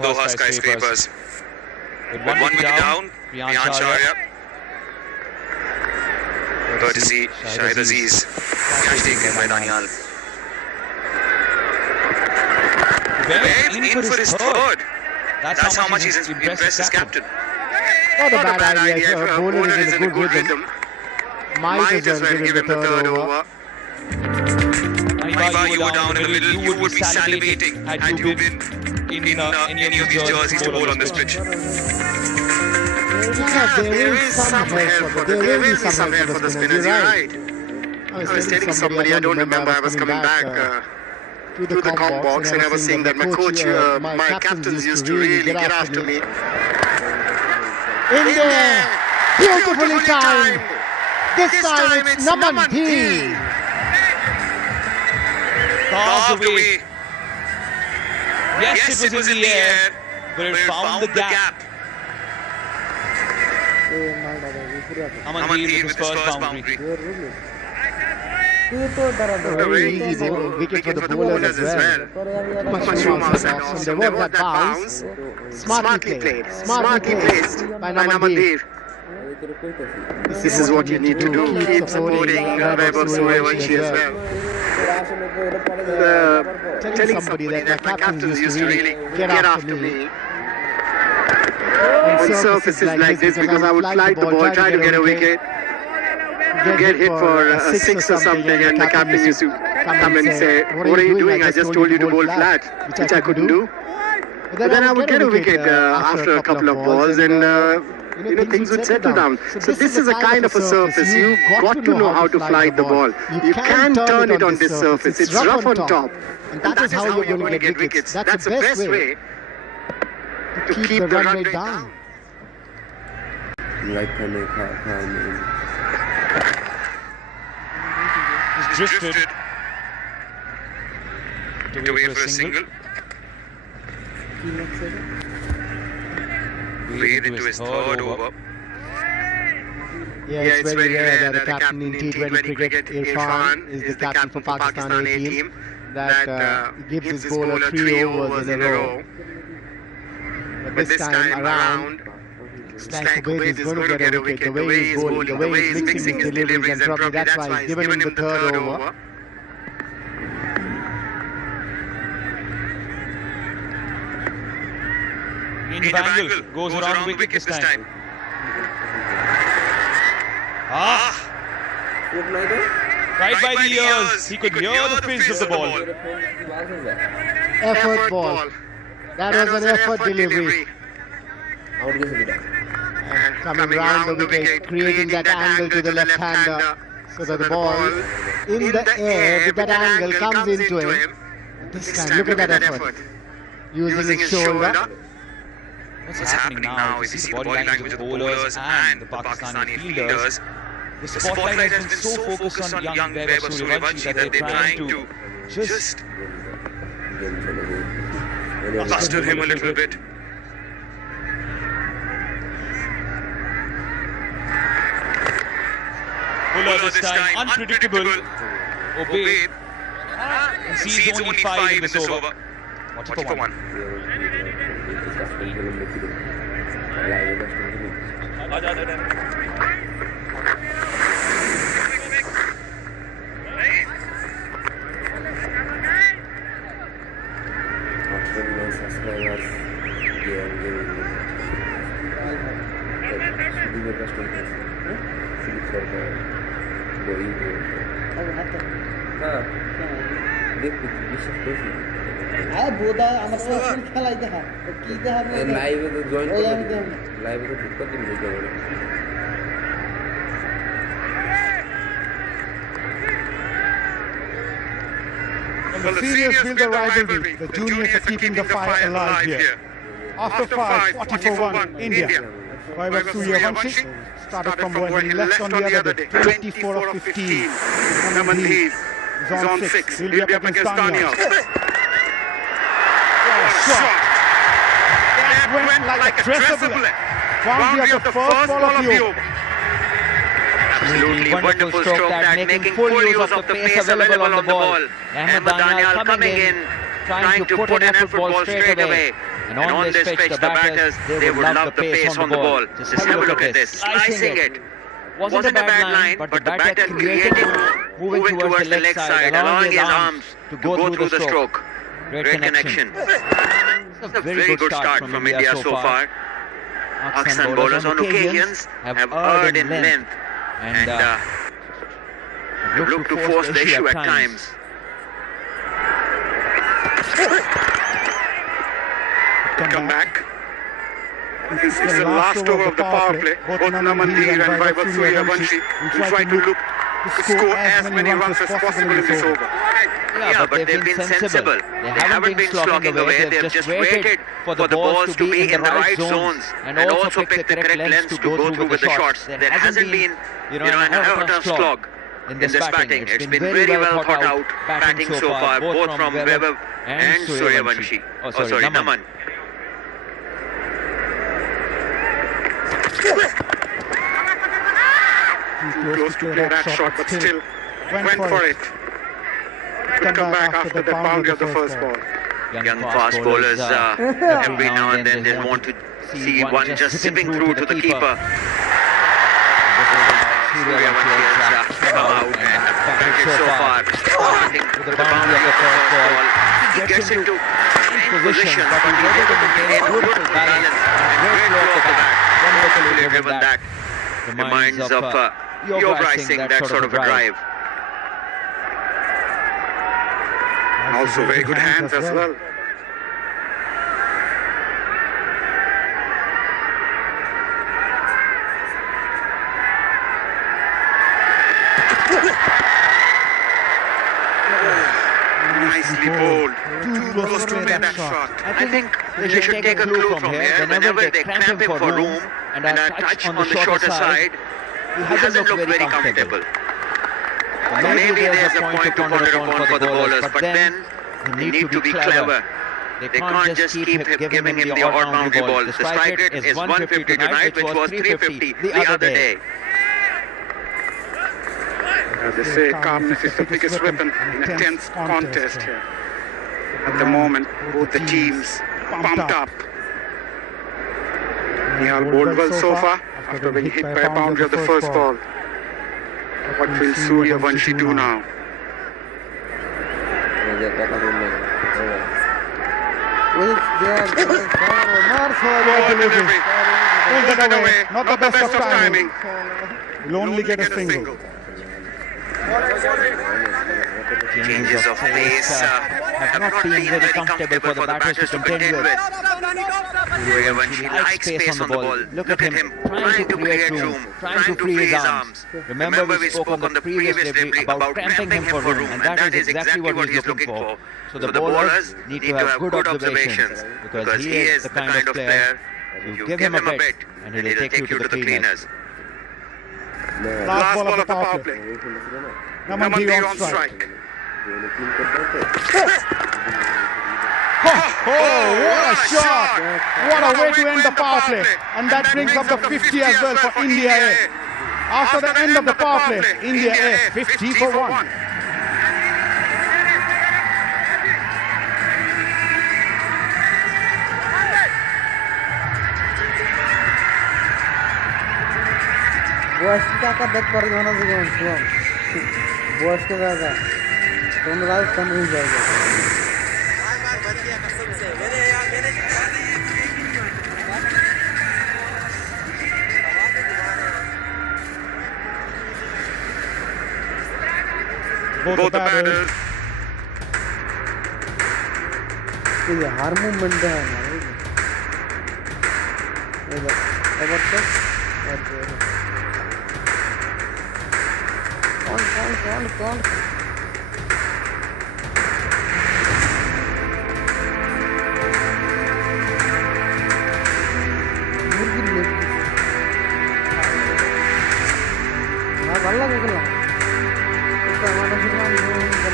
Doha skyscrapers. With one wicket down, Rihan Sharia. Courtesy Shahid Aziz. Catch taken by Daniel. Babe in for his third. That's how much he's impressed his captain. Not a bad idea. Bowler is in a good rhythm. Might as well give him the third over. If you were down in the middle, you would be salivating had you been in any of these jerseys to bowl on this pitch. Yeah, there is some help for the spinners, you're right. I was telling somebody, I don't remember, I was coming back to the comm box and I was saying that my coach, my captains used to really get after me. In there! Beautifully timed! This time it's Naman. Carved away. Yes, it was in the air, but it found the gap. Aman with his first boundary. A very easy wicket for the bowlers as well. Much room outside off. There was that bounce. Smartly played. Smartly placed by Naman. This is what you need to do. Keep supporting Vaibhav Suryavanshi as well. Telling somebody that my captains used to really get after me on surfaces like this because I would fly the ball, try to get a wicket, get hit for a six or something, and the captain used to come and say, "What are you doing? I just told you to bowl flat," which I couldn't do. But then I would get a wicket after a couple of balls and things would settle down. So this is a kind of a surface. You've got to know how to fly the ball. You can turn it on this surface. It's rough on top. And that is how you're going to get wickets. That's the best way to keep the run rate down. He's drifted to wait for a single. Lead into his third over. Yeah, it's very rare that a captain in T20 cricket, Irfan, is the captain for Pakistan A team that gives his bowler 3 overs in a row. But this time around, Slank Ubaid is going to get a wicket. The way he's bowling, the way he's mixing his deliveries, and probably that's why he's given him the third over. Range of angle goes around the wicket this time. Right by the ears, he could hear the fizz of the ball. Effort ball. That was an effort delivery. Coming round the wicket, creating that angle to the left-hander, so that the ball in the air with that angle comes into him. This time, look at that effort. Using his shoulder. What's happening now is you see the body language of the bowlers and the Pakistani fielders. The spotlight has been so focused on young Vaibhav Suryavanshi that they're trying to just cluster him a little bit. Bowler this time, unpredictable. Ubaid concedes only 5 in this over. Watch for 1. Well, the seniors build the rivalry. The juniors are keeping the fire alive here. After 5, 44-1, India. Vaibhav Suryavanshi started from where he left on the other day. 24 of 15. Naman Zone 6. He'll be up against Daniel. Shot. That went like a dresser bullet. Boundary of the first ball of the over. Absolutely wonderful stroke that, making full use of the pace available on the ball. Ahmed Daniel coming in, trying to put an effort ball straight away. And on this pitch, the batters, they would love the pace on the ball. Just have a look at this. Slicing it. Wasn't a bad line, but the batter creating, moving towards the leg side, allowing his arms to go through the stroke. Great connection. It's a very good start from India so far. Pakistan bowlers on occasions have erred in length and looked to force the issue at times. Come back. It's the last over of the power play. Both Namandir and Vaibhav Suryavanshi will try to look to score as many runs as possible in this over. Yeah, but they've been sensible. They haven't been slogging away. They've just waited for the balls to be in the right zones and also picked the correct lengths to go through with the shots. There hasn't been, an out of slog in this batting. It's been very well thought out batting so far, both from Vaibhav and Suryavanshi. Oh, sorry, Naman. Close to play that shot, but still went for it. Come back after the boundary of the first ball. Young fast bowlers, every now and then they want to see one just zipping through to the keeper. Suryavanshi has come out and batted so far, starting with the boundary of the first ball. He gets into position, but he's able to maintain a beautiful balance and great flow of the bat. Wonderfully driven that. Reminds of your pricing that sort of a drive. Also very good hands as well. Nicely bowled. Too close to play that shot. I think they should take a clue from here. Whenever they cramp him for room and a touch on the shorter side, he hasn't looked very comfortable. Maybe there's a point to ponder upon for the bowlers, but then they need to be clever. They can't just keep giving him the odd boundary ball. The strike rate is 150 tonight, which was 350 the other day. As they say, calmness is the biggest weapon in a tense contest here. At the moment, both the teams pumped up. Nihal bowled well so far after being hit by a boundary of the first ball. What will Suryavanshi do now? Delivery. Pulled it away. Not the best of timing. Will only get a single. Changes of pace have not been very comfortable for the batters to contend with. Suryavanshi likes space on the ball. Look at him trying to create room, trying to free his arms. Remember we spoke on the previous delivery about cramping him for room, and that is exactly what he's looking for. So the bowlers need to have good observations, because he is the kind of player, you give him a bit and he'll take you to the cleaners. Last ball of the power play. Namandir on strike. Oh, what a shot! What a way to end the power play. And that brings up the 50 as well for India A. After the end of the power play, India A 50 for 1. Boys का back पर जाना चाहिए boys के ज्यादा तुम रात कम ही जाएगा Both the batters. ये हर मूवमेंट है हमारे कौन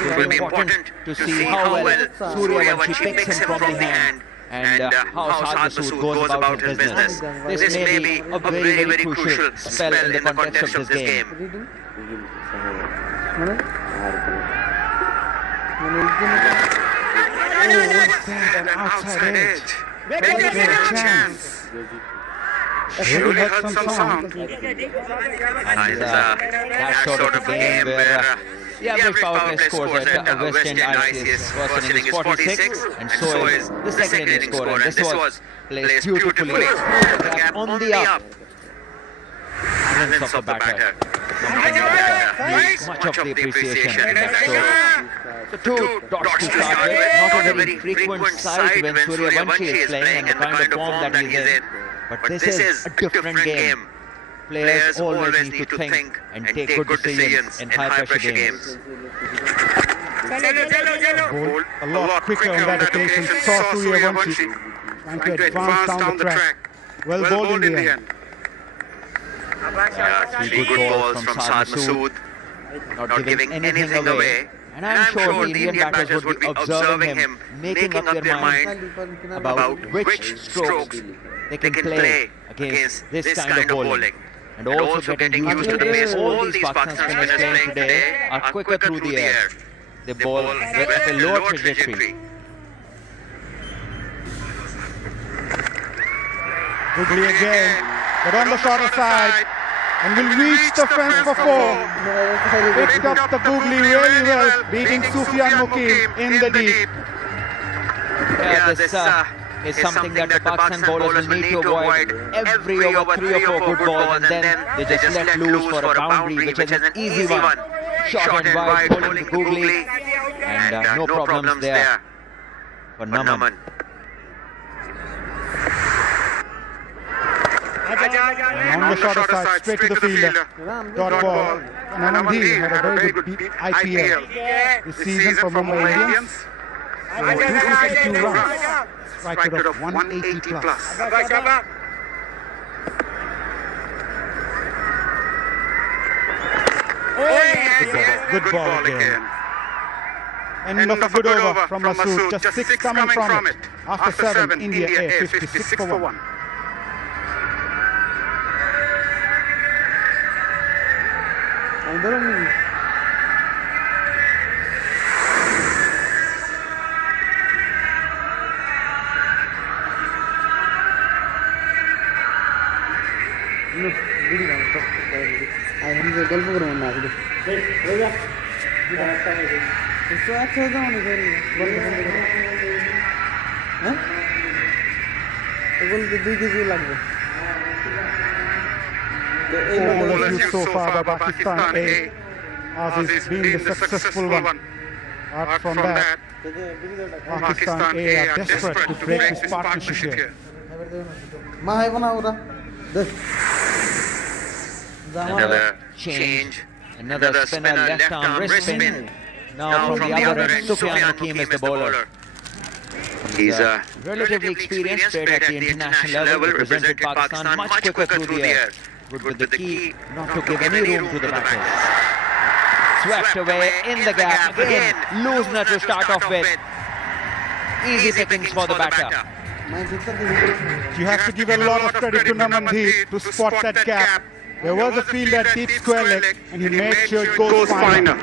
It will be important to see how well Suryavanshi picks him from the hand and how Shad Masood goes about his business. This may be a very, very crucial spell in the context of this game. An outside edge. Make a chance. Really heard some sound. And that sort of game where the average power play scores at West End ICS versioning is 46, and so is the second inning score, and this was placed beautifully on the up. And then of the batter. Much of the appreciation in that score. So 2 dots to start with, not a very frequent sight when Suryavanshi is playing and the kind of form that he's in. But this is a different game. Players always need to think and take good decisions in high-pressure games. Bowled a lot quicker on that occasion. Saw Suryavanshi trying to advance down the track. Well bowled in the end. 3 good balls from Saad Masood, not giving anything away. And I'm sure the Indian batters would be observing him, making up their mind about which strokes they can play against this kind of bowling. And also getting used to the pace. All these Pakistan spinners playing today are quicker through the air. They bowl with a lower trajectory. Googly again, but on the shorter side, and will reach the fence for 4. Picked up the Googly really well, beating Sufyan Mukim in the deep. Yeah, this is something that the Pakistan bowlers will need to avoid every over 3 or 4 good balls, and then they just let loose for a boundary, which is an easy one. Short and wide, bowling to Googly, and no problems there for Naman. And on the shorter side, straight to the fielder. Dot ball. Nanandhi had a very good IPL this season for Mumbai Indians. 252 runs. Strike rate of 180 plus. Good ball again. End of a good over from Masood. Just 6 coming from it. After 7, India A 56 for 1. Bowlers used so far by Pakistan A, as is being the successful one. Apart from that, Pakistan A are desperate to break this partnership here. Another change, another spinner, left arm wrist spin. Now from the other end, Sufyan Mukim is the bowler. He's relatively experienced, played at the international level, represented Pakistan much quicker through the air. But with the key not to give any room to the batters. Swept away in the gap again. Loosener to start off with. Easy pickings for the batter. You have to give a lot of credit to Namandhi to spot that gap. There was a field at deep square leg and he made sure it goes finer.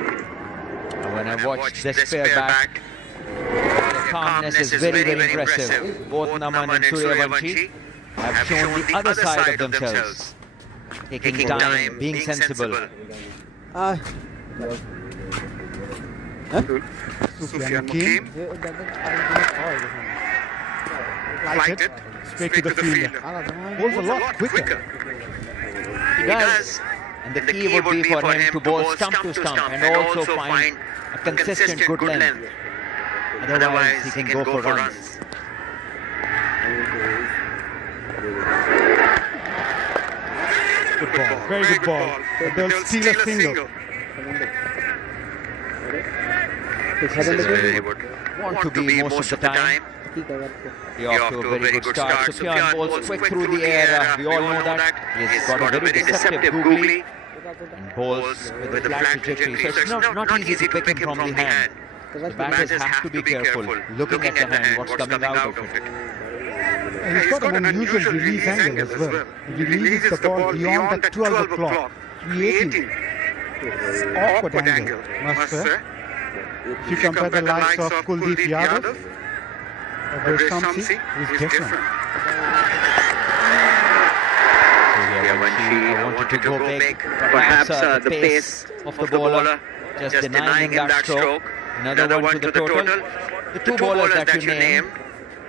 When I watched this pair back, the calmness is very, very impressive. Both Naman and Suryavanshi have shown the other side of themselves. Taking time, being sensible. Sufyan Mukim lighted straight to the fielder. Bowls a lot quicker. He does. And the key would be for him to bowl stump to stump and also find a consistent good length. Otherwise, he can go for runs. Good ball, very good ball. But they'll steal a single. They would want to be most of the time. He off to a very good start. Sufyan bowls quick through the air. We all know that. He's got a very deceptive googly and bowls with a flat trajectory. So it's not easy to pick him from the hand. The batters have to be careful looking at the hand, what's coming out of it. And he's got an unusual release angle as well. He releases the ball beyond that 12 o'clock, creating awkward angle, must say. If you compare the likes of Kuldeep Yadav Whereas STREAMZ is different. Here when she wanted to go big, perhaps the pace of the bowler just denying him that stroke. Another one to the total. The two bowlers that you named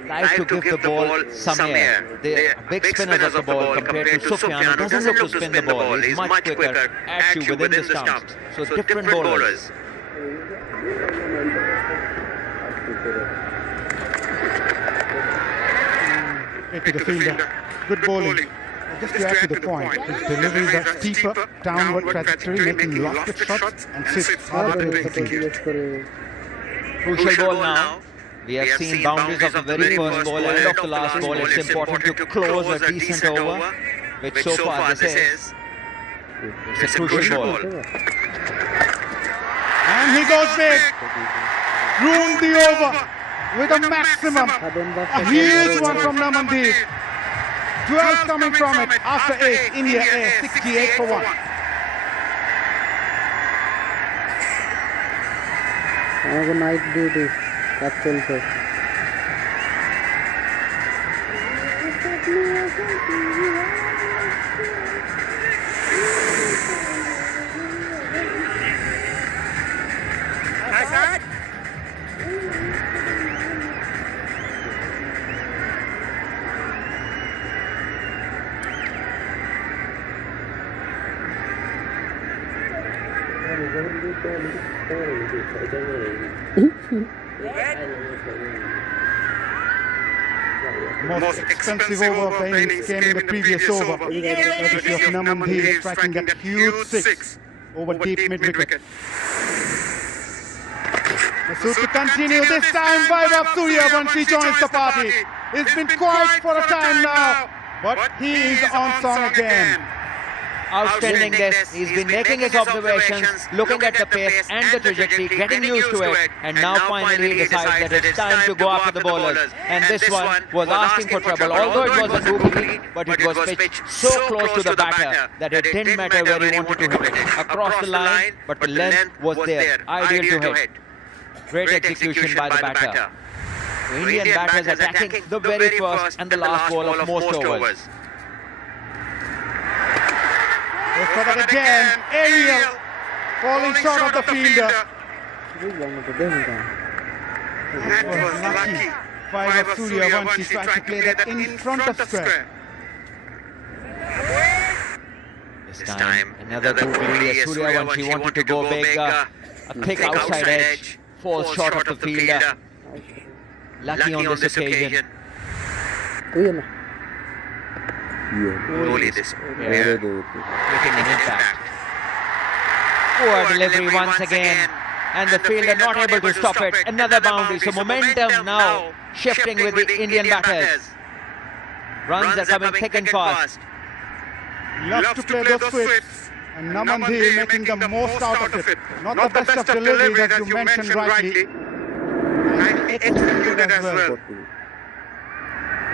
like to give the ball some air. They are big spinners of the ball compared to Sufyan, who doesn't look to spin the ball. He's much quicker at you within the stumps. So different bowlers. Straight to the fielder. Good bowling. Just to add to the point, his deliveries are steeper, downward trajectory, making lofted shots and sits harder to execute. Crucial ball now. We have seen boundaries of the very first ball and of the last ball. It's important to close a decent over, which so far this is. It's a crucial ball. And he goes big. Ruined the over with a maximum. A huge one from Namandeep. 12 coming from it after 8. India A 68 for 1. Good night duty. That's also. Most expensive over of the innings came in the previous over. Courtesy of Namandeep striking that huge 6 over deep mid-wicket. Masood to continue this time. Vaibhav Suryavanshi joins the party. It's been quiet for a time now, but he is on song again. Outstanding this. He's been making his observations, looking at the pace and the trajectory, getting used to it, and now finally he decides that it's time to go after the bowlers. And this one was asking for trouble, although it wasn't googly, but it was pitched so close to the batter that it didn't matter where he wanted to hit it. Across the line, but the length was there, ideal to hit. Great execution by the batter. The Indian batters attacking the very first and the last ball of most overs. Goes for that again. Aerial falling short of the fielder. That was lucky. Vaibhav Suryavanshi tried to play that in front of square. This time, another googly. Suryavanshi wanted to go big. A thick outside edge. Falls short of the fielder. Lucky on this occasion. Only this player making an impact. Poor delivery once again, and the fielder not able to stop it. Another boundary, so momentum now shifting with the Indian batters. Runs are coming thick and fast. Loves to play those sweeps, and Namandeep making the most out of it. Not the best of deliveries as you mentioned rightly. And executed as well.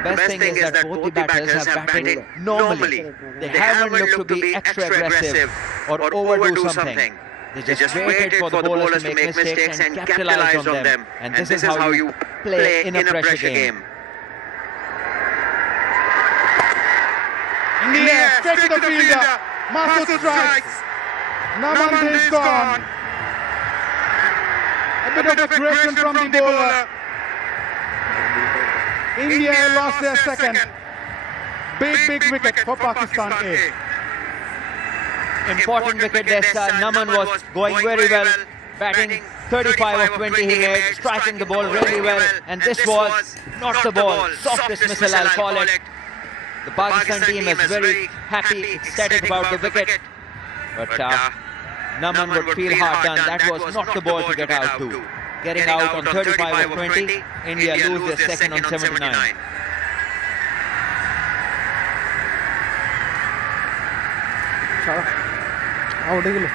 Best thing is that both the batters have batted normally. They haven't looked to be extra aggressive or overdo something. They just waited for the bowlers to make mistakes and capitalize on them. And this is how you play in a pressure game. In the air, straight to the fielder. Masood strikes. Namandeep gone. A bit of aggression from the bowler. India lost their second. Big wicket for Pakistan A. Important wicket this. Naman was going very well. Batting 35 of 20 he made. Striking the ball really well. And this was not the ball. Soft dismissal, I'll call it. The Pakistan team is very happy, ecstatic about the wicket. But Naman would feel hard done. That was not the ball to get out to. Getting out on 35 of 20, India lose their second on 79. Out again.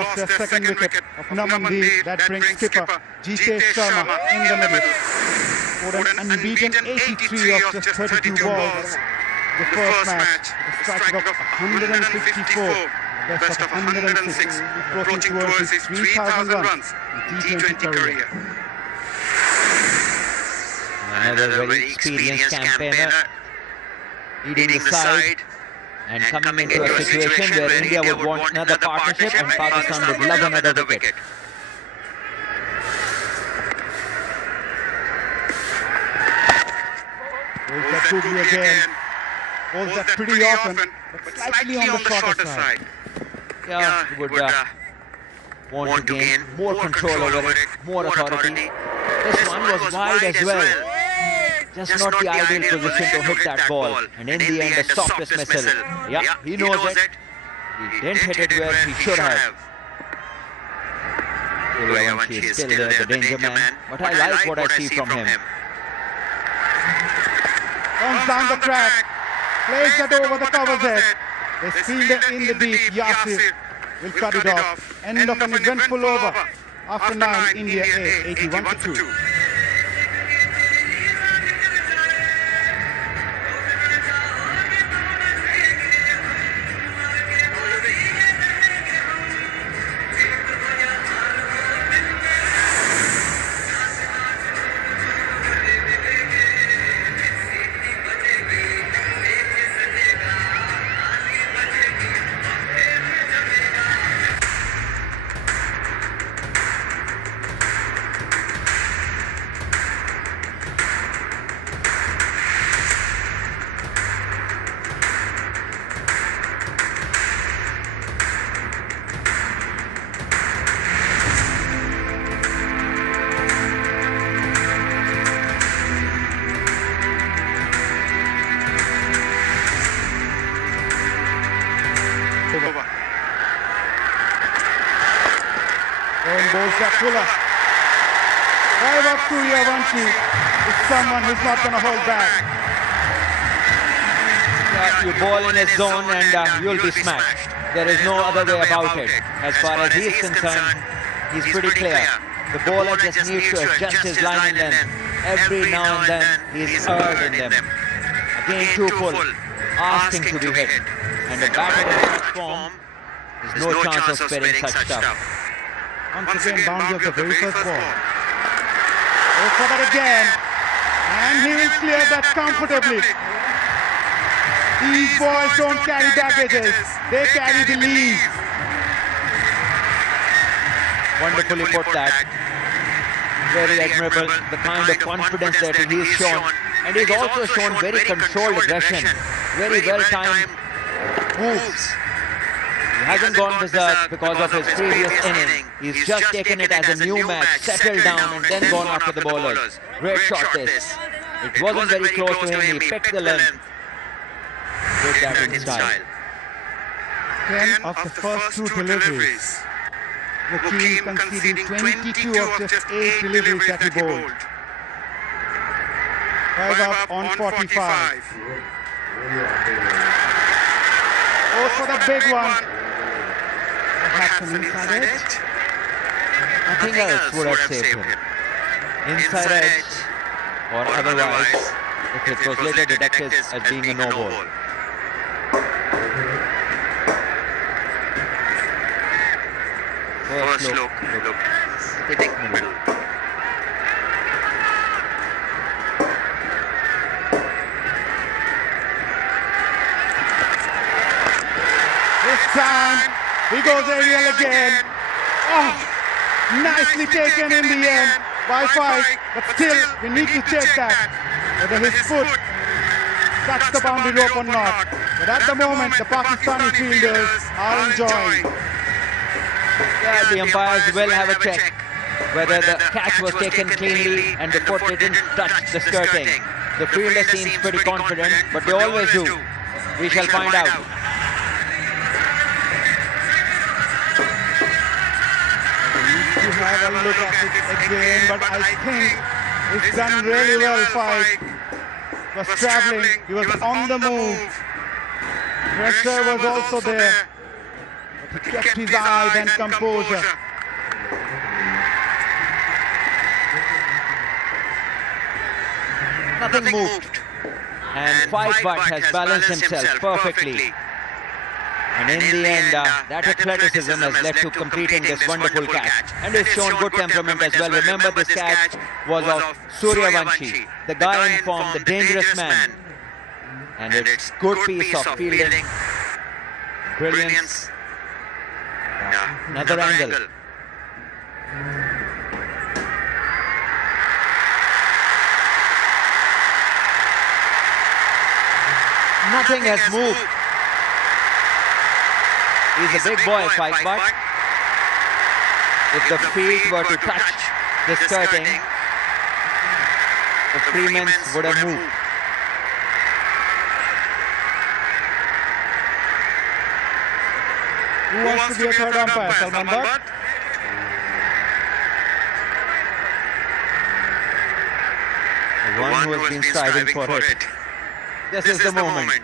lost their second wicket of Namandi. That brings skipper GK Sharma in the middle. For an unbeaten 83 of just 32 balls. The first match, the strike of 154, best of 106, approaching towards his 3,000 runs in T20 career. Another very experienced campaigner leading the side and coming into a situation where India would want another partnership and Pakistan would love another wicket. Bowls that googly again. Bowls that pretty often, but slightly on the shorter side. Yeah, he would want to gain more control over it, more authority. This one was wide as well. Just not the ideal position to hit that ball. And in the end, the softest missile. Yeah, he knows it. He didn't hit it where he should have. Suryavanshi is still there, the danger man. But I like what I see from him. Comes down the track. Plays that over the covers head. The fielder in the deep, Yasir, will cut it off. End of an eventful over. After 9, India A, 81-2. Bowls that puller. Drive up to Suryavanshi. It's someone who's not going to hold back. You ball in his zone and you'll be smashed. There is no other way about it. As far as he is concerned, he's pretty clear. The bowler just needs to adjust his line and length. Every now and then, he's erred in them. Again, too full. Asking to be hit. And the batter in such form, there's no chance of sparing such stuff. Once again, boundary of the very first ball. Goes for that again. And he will clear that comfortably. These boys don't carry baggages. They carry the lead. Wonderfully put that. Very admirable. The kind of confidence that he's shown. And he's also shown very controlled aggression. Very well-timed moves. He hasn't gone berserk because of his previous inning. He's just taken it as a new match, settled down and then gone after the bowlers. Great shot this. It wasn't very close to him, he picked the length. Good batting style. 10 of the first 2 deliveries. Wakim conceding 22 of just 8 deliveries that he bowled. 5 up on 45. Oh, for the big one. Perhaps an inside edge. Nothing else would have saved him. Inside edge or otherwise, if it was later detected as being a no-ball. First look, hitting middle. This time, he goes aerial again. Oh, nicely taken in the end by 5, but still, we need to check that, whether his foot touched the boundary rope or not. But at the moment, the Pakistani fielders are enjoying. Yeah, the umpires will have a check whether the catch was taken cleanly and the foot didn't touch the skirting. The fielder seems pretty confident, but they always do. We shall find out. To have a look at it again, but I think it's done really well. 5 was traveling, he was on the move. Pressure was also there. But he kept his eyes and composure. Nothing moved. And Fight Butt has balanced himself perfectly. And in the end, that athleticism has led to completing this wonderful catch. And he's shown good temperament as well. Remember, this catch was of Suryavanshi, the guy in form, the dangerous man. And it's good piece of fielding. Brilliance. Another angle. Nothing has moved. He's a big boy, Fight Butt. If the feet were to touch the skirting, the Freemans would have moved. Who wants to be a third umpire? Salman Butt? The one who has been striving for it. This is the moment.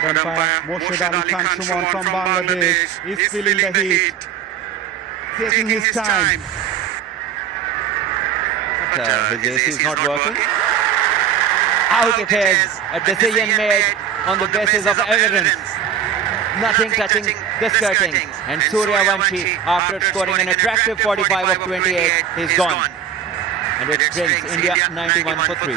Third umpire Moshed Ali Khan Shuman from Bangladesh is feeling the heat, taking his time. But his AC is not working. Out it is. A decision made on the basis of evidence. Nothing touching the skirting. And Suryavanshi, after scoring an attractive 45 of 28, is gone. And it brings India 91 for 3.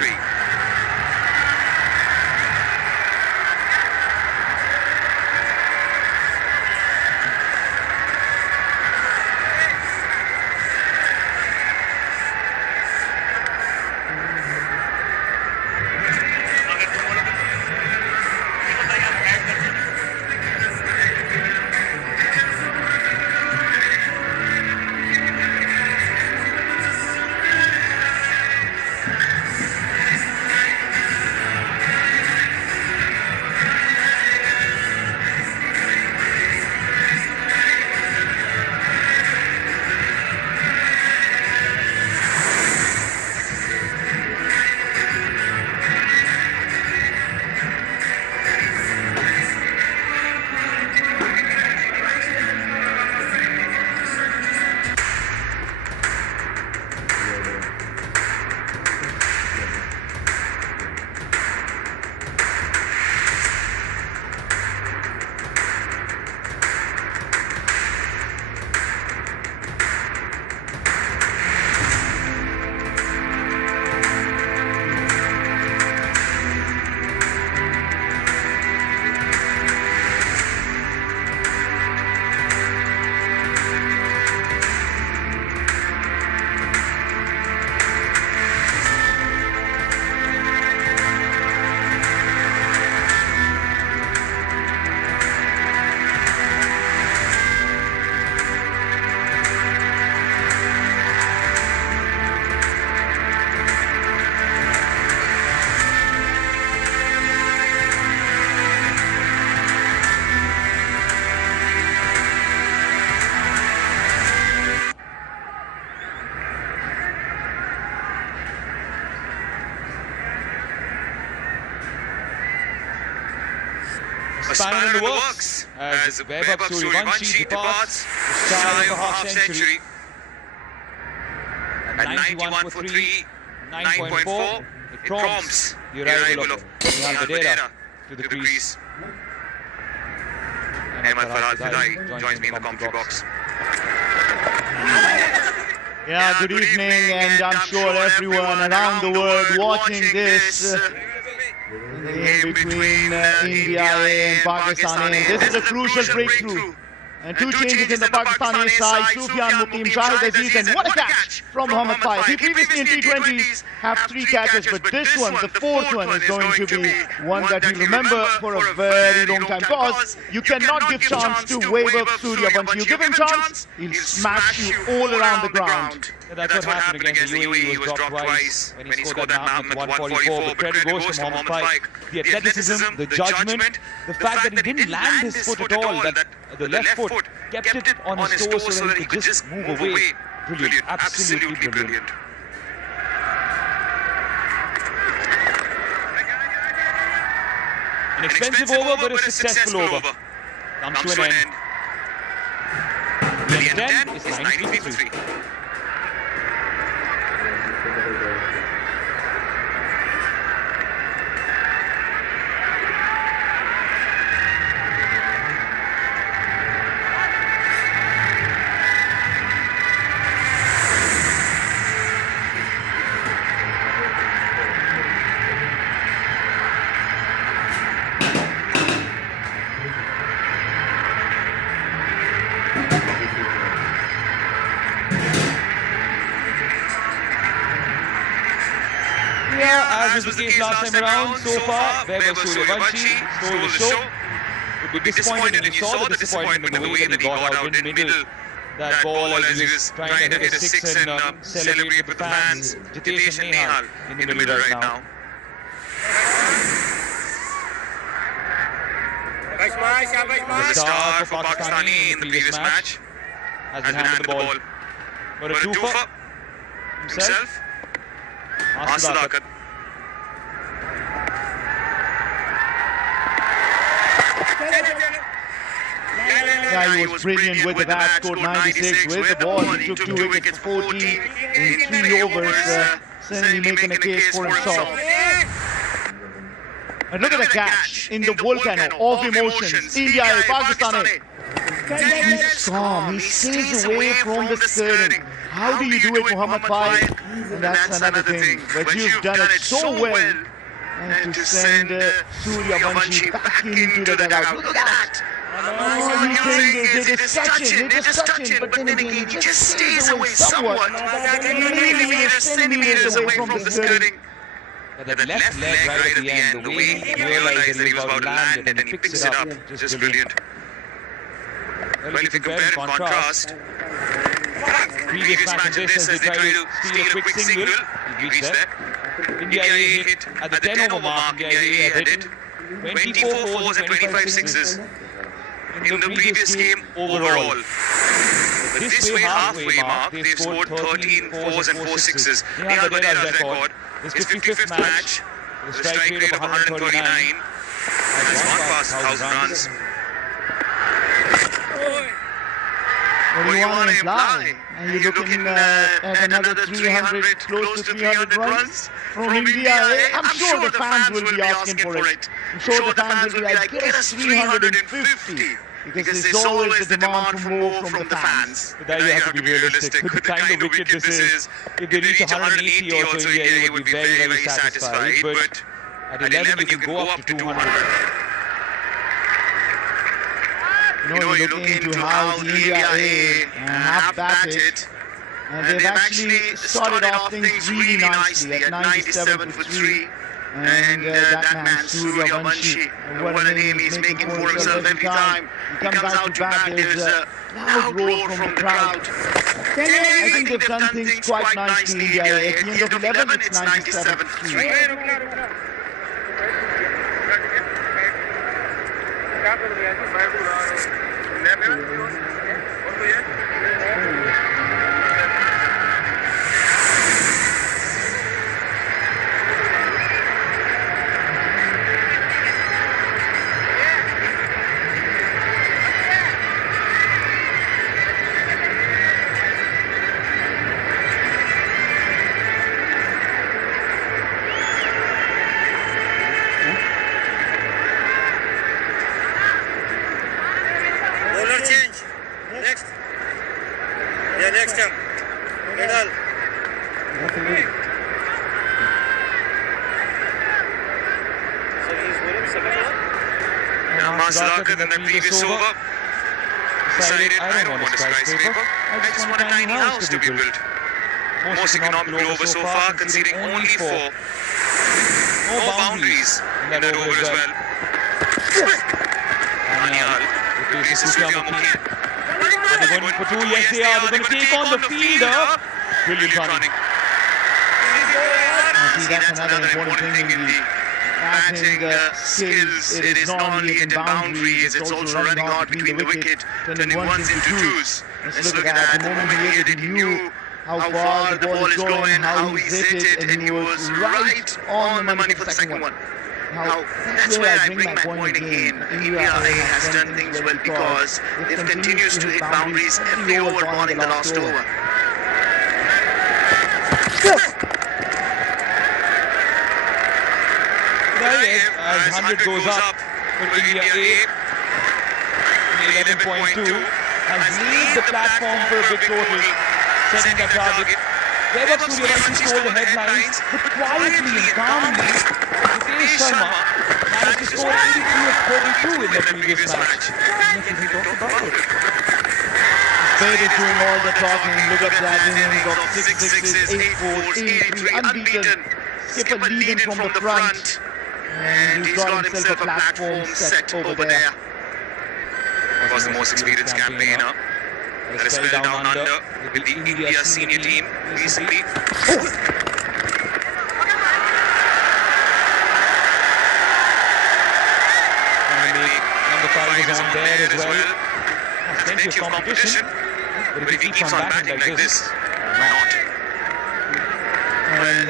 A spanner in the works as Vaibhav Suryavanshi departs shy of a half-century. At 91 for 3, 9.4, it prompts the arrival of Garena to the crease. And Farhad Fidai joins me in the commentary box. Yeah, good evening, and I'm sure everyone around the world watching this game between India and Pakistan. This is a crucial breakthrough. And two changes in the Pakistani side, Sufyan Muqim, Shahid Aziz, and what a catch from Mohammad Faiz. He previously in T20s have 3 catches, but this one, the 4th one, is going to be one that he'll remember for a very long time. Because you cannot give chance to Vaibhav Suryavanshi. You give him chance, he'll smash you all around the ground. Yeah, that's what happened against the UAE. He was dropped twice when he scored that Nam at 144. But credit goes to Mohammad Faiz. The athleticism, the judgment, the fact that he didn't land his foot at all, that the left foot kept it on his toes so that he could just move away. Brilliant, absolutely brilliant. An expensive over, but a successful over. Comes to an end. The end is 93 for 3. As was the case last time around, so far, Weber Suryavanshi stole the show. Would be disappointed when he saw the disappointment in the way that he got out in middle. That ball as he was trying to hit a 6 and celebrate with the fans. Jitesh and Nehal in the middle right now. The star for Pakistani in the previous match has been handed the ball. But a twofer himself. Asadakat. Yeah, he was brilliant with the bat, scored 96 with the ball. He took 2 wickets for 14 in 3 overs, certainly making a case for himself. And look at the catch in the volcano of emotions. India, Pakistan. He's calm, he stays away from the skirting. How do you do it, Muhammad Pai? And that's another thing. But you've done it so well. And to send Suryavanshi back into the dugout. Look at that! All you think is it is touching, but then again, he just stays away somewhat. Millimeters, centimeters away from the skirting. The left leg right at the end, the way he realized that he was about to land and then he picks it up, just brilliant. Well, if you compare in contrast, previous match in this as they try to steal a quick single, he reached there. India A hit at the 10 over mark. India A had hit 24 fours and 25 sixes in the previous game overall. But this way, halfway mark, they've scored 13 fours and 4 sixes. Nehal Vadera's record, his 55th match, with a strike rate of 139, has gone past 1,000 runs. What do you want to imply? And you're looking at another 300, close to 300 runs from India. I'm sure the fans will be asking for it. I'm sure the fans will be like, get us 350. Because there's always the demand for more from the fans. But there you have to be realistic. With the kind of wicket this is, if they reach 180 also, India would be very, very satisfied. But at 11, you can go up to 200. You know, you look into how the India A have batted, and they've actually started off things really nicely at 97 for 3. And that man, Suryavanshi, what a name he's making for himself every time he comes out to bat. There's a loud roar from the crowd. I think they've done things quite nicely, India A. At the end of 11, it's 97 for 3. Sadakat in the previous over decided, I don't want a skyscraper, I just want a tiny house to be built. Most economical over so far, conceding only 4. No boundaries in that over as well. Nehal replaces Suryavanshi. They're going for 2, yes they are. They're going to take on the fielder. Brilliant running. See, that's another important thing in the batting skills. It is not only hitting boundaries, it's also running hard between the wicket, turning ones into twos. Let's look at that. The moment he hit it, he knew how far the ball is going, how he's hit it, and he was right on the money for the second one. Now, that's where I bring my point again. India A has done things well because they've continued to hit boundaries every over ball in the last over. As 100 goes up for India A, 11.2 has laid the platform for a big total, setting the target. Vaibhav Suryavanshi stole the headlines, but quietly and calmly, Hitesh Sharma managed to score 83 of 32 in the previous match. Nothing to talk about it. Spade is doing all the talking. Look at that innings of 6 sixes, 8 fours, 83, unbeaten. Skipper leading from the front. And he's got himself a platform set over there. He was the most experienced campaigner that has spelled down under with the India senior team recently. Number 5 is on there as well. Has plenty of competition, but if he keeps on batting like this, why not? And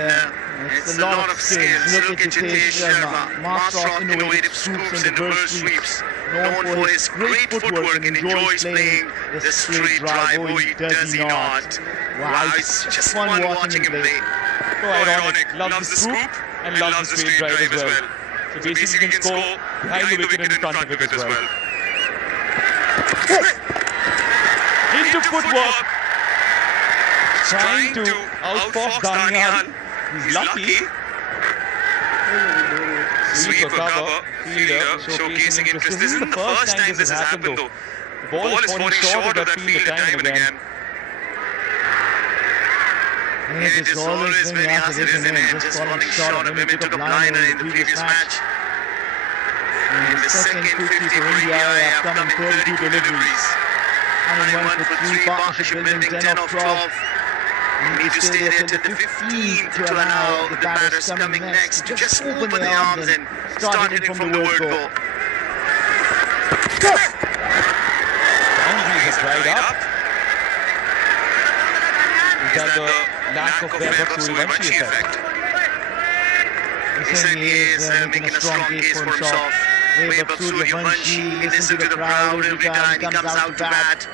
it's a lot of skills. Look at Hitesh Sharma, master of innovative scoops and reverse sweeps. Known for his great footwork and enjoys playing the straight drive. Oh, does he not? Wow, it's just fun watching him play. So ironic, loves the scoop and loves the straight drive as well. So basically he can score behind the wicket and in front of it as well. Into footwork, trying to outfox Daniel. He's lucky. Sweep for cover, fielder showcasing interest. This isn't the first time this has happened though. The ball is falling short of that fielder time and again. It is always been as it is in it. Just falling short of him. It took a blinder in the previous match. In the second 50 for India, have come in 32 deliveries. 101 for 3, partnership building 10 of 12. You need to stay there till the 15th to allow the batters coming next to just open their arms and start hitting from the word go. Boundaries have dried up. Is that the lack of Vaibhav Suryavanshi effect? He's saying he is making a strong case for himself. Vaibhav Suryavanshi listens to the crowd every time he comes out to bat.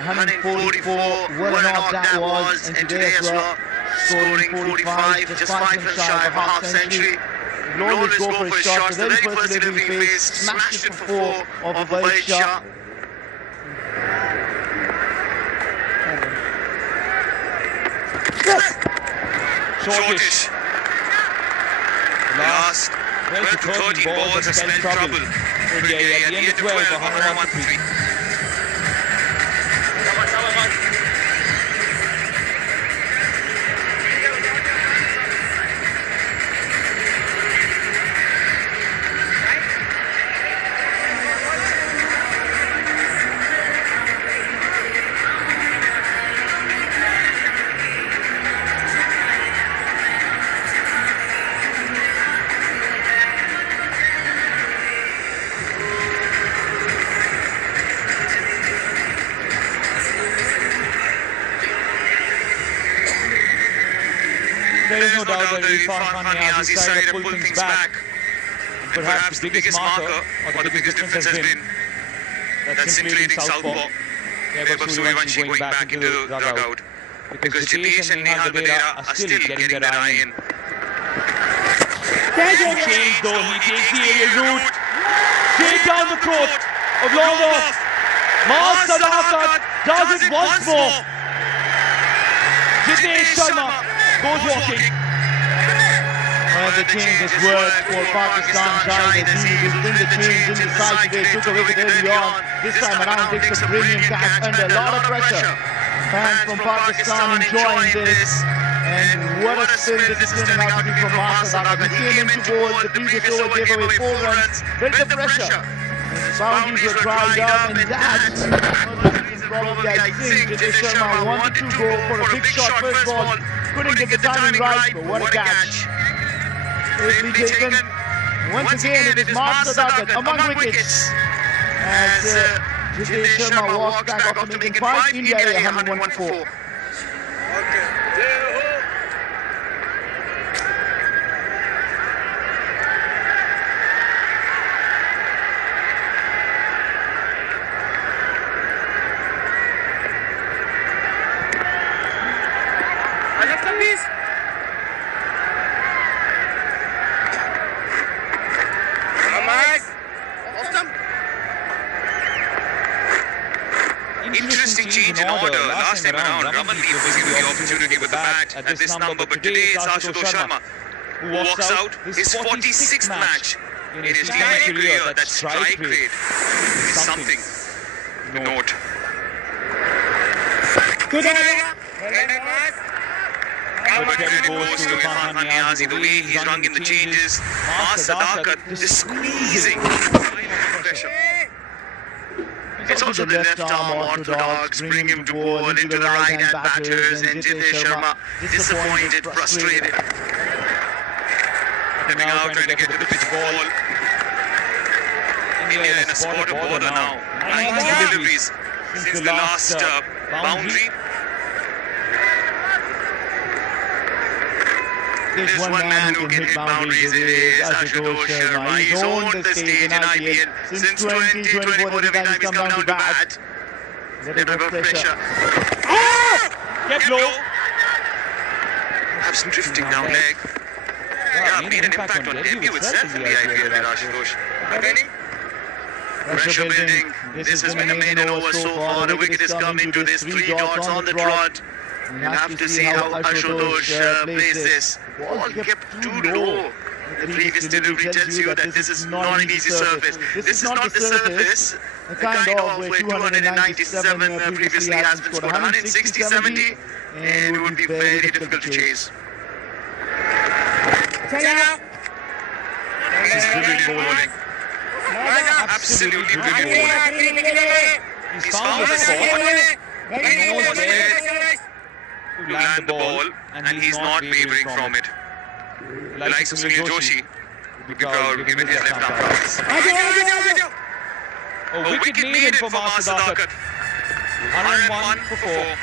144, what an off that was, and today as well, scoring 45, just 5 runs shy of a half century. He'll always go for his shot. The very first delivery he faced, smashed it for 4 of a ball shot. Shortish. Last 12 to 13 balls have spelled trouble. India at the end of 12, 101 for 3. There is no doubt that Irfan Khan has decided to pull things back. Perhaps the biggest marker or the biggest difference has been that scintillating southpaw. Vaibhav Suryavanshi going back into the dugout. Because Jitesh and Nehal Gadera are still getting their eye in. Change though, he takes the aerial route. Straight down the throat of long off. Mas Sadakat does it once more. Jitesh Sharma goes walking. Well, the change has worked for Pakistan. Shahid Aziz will bring the change in the side today. Took a wicket early on. This time around takes a brilliant catch under a lot of pressure. Fans from Pakistan enjoying this. And what a spin this is turning out to be from Mas Sadakat. He came into bowl. The previous over gave away 4 runs. Built the pressure. His boundaries were dried up, and that probably, I think, Jitesh Sharma wanted to go for a big shot first ball. Couldn't get the timing right, but what a catch. Safely taken. Once again, it is Mas Sadakat among wickets. As Jitesh Sharma walks back after making 5, India 101 for 4. Interesting change in order. Last time around, Ramandeep was given the opportunity with the bat at this number, but today it's Ashutosh Sharma who walks out his 46th match in his T20 career. That strike rate is something to note. Good But credit goes to Irfan Niazi, the way he's rung in the changes. Mas Sadakat just squeezing pressure. It's also the left arm orthodox, bring him to bowl into the right-hand batters, and Jitesh Sharma disappointed, frustrated. Stepping out, trying to get to the pitch ball. India in a spot of bowler now. 90 deliveries since the last boundary. There's one man who can hit boundaries, it is Ashutosh Sharma. He's owned the stage in IPL since 2024. Every time he's come down to bat, little bit of pressure. Get low. Perhaps drifting down leg. Yeah, made an impact on debut itself in the IPL with Ashutosh. Again, pressure building. This has been a main over so far. The wicket is coming to this 3 dots on the trot. We'll have to see how Ashutosh plays this. Ball kept too low. The previous delivery tells you that this is not an easy surface. This is not the surface, the kind of where 297 previously has been scored 160, 70, and it would be very difficult to chase. He's brilliant bowling. Absolutely brilliant bowling. He's found the spot. He knows where to land the ball, and he's not wavering from it. The likes of Sunil Joshi would be proud given his left arm prowess. A wicket made for Mas Sadakat. 101 for 4.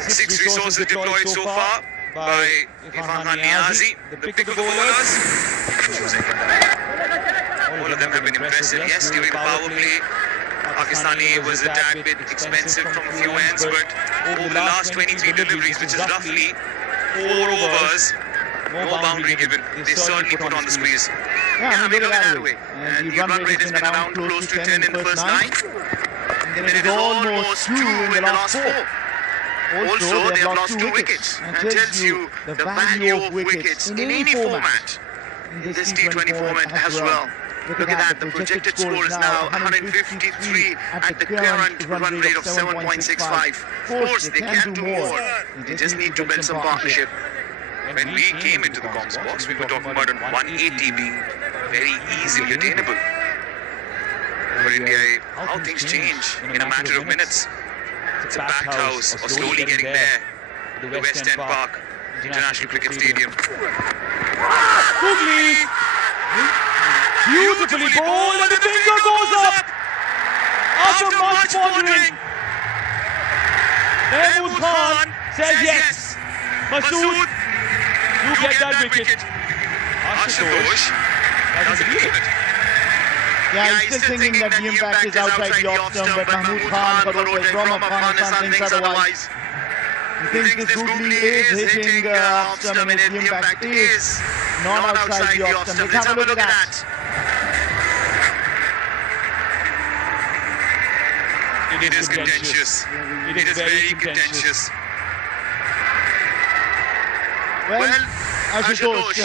Six resources deployed so far by Irfan Niazi, the pick of the bowlers. All of them have been impressive. Yes, during the power play, Pakistani was a tad bit expensive from a few ends, but over the last 23 deliveries, which is roughly 4 overs, no boundary given, they certainly put on the squeeze. Yeah, I mean, look at that way. And the run rate has been around close to 10 in the first 9. And then it is almost 2 in the last 4. Also, they have lost 2 wickets, and tells you the value of wickets in any format, in this T20 format as well. Look at that, the projected score is now 153 at the current run rate of 7.65. Of course, they can do more. They just need to build some partnership. When we came into the comms box, we were talking about 180 being very easily attainable. For India, how things change in a matter of minutes. It's a packed house, or slowly getting there. The West End Park International Cricket Stadium. Googly! Beautifully bowled, and the finger goes up! After much pondering, Mahmood Khan says yes. Masood, you get that wicket. Ashutosh doesn't believe it. Yeah, he's still thinking that the impact is outside the off stump, but Mahmood Khan, for over from Afghanistan, thinks otherwise. He thinks this googly is hitting off stump, and the impact is not outside the off stump. Let's have a look at that. It is contentious. It is very contentious. Well, Ashutosh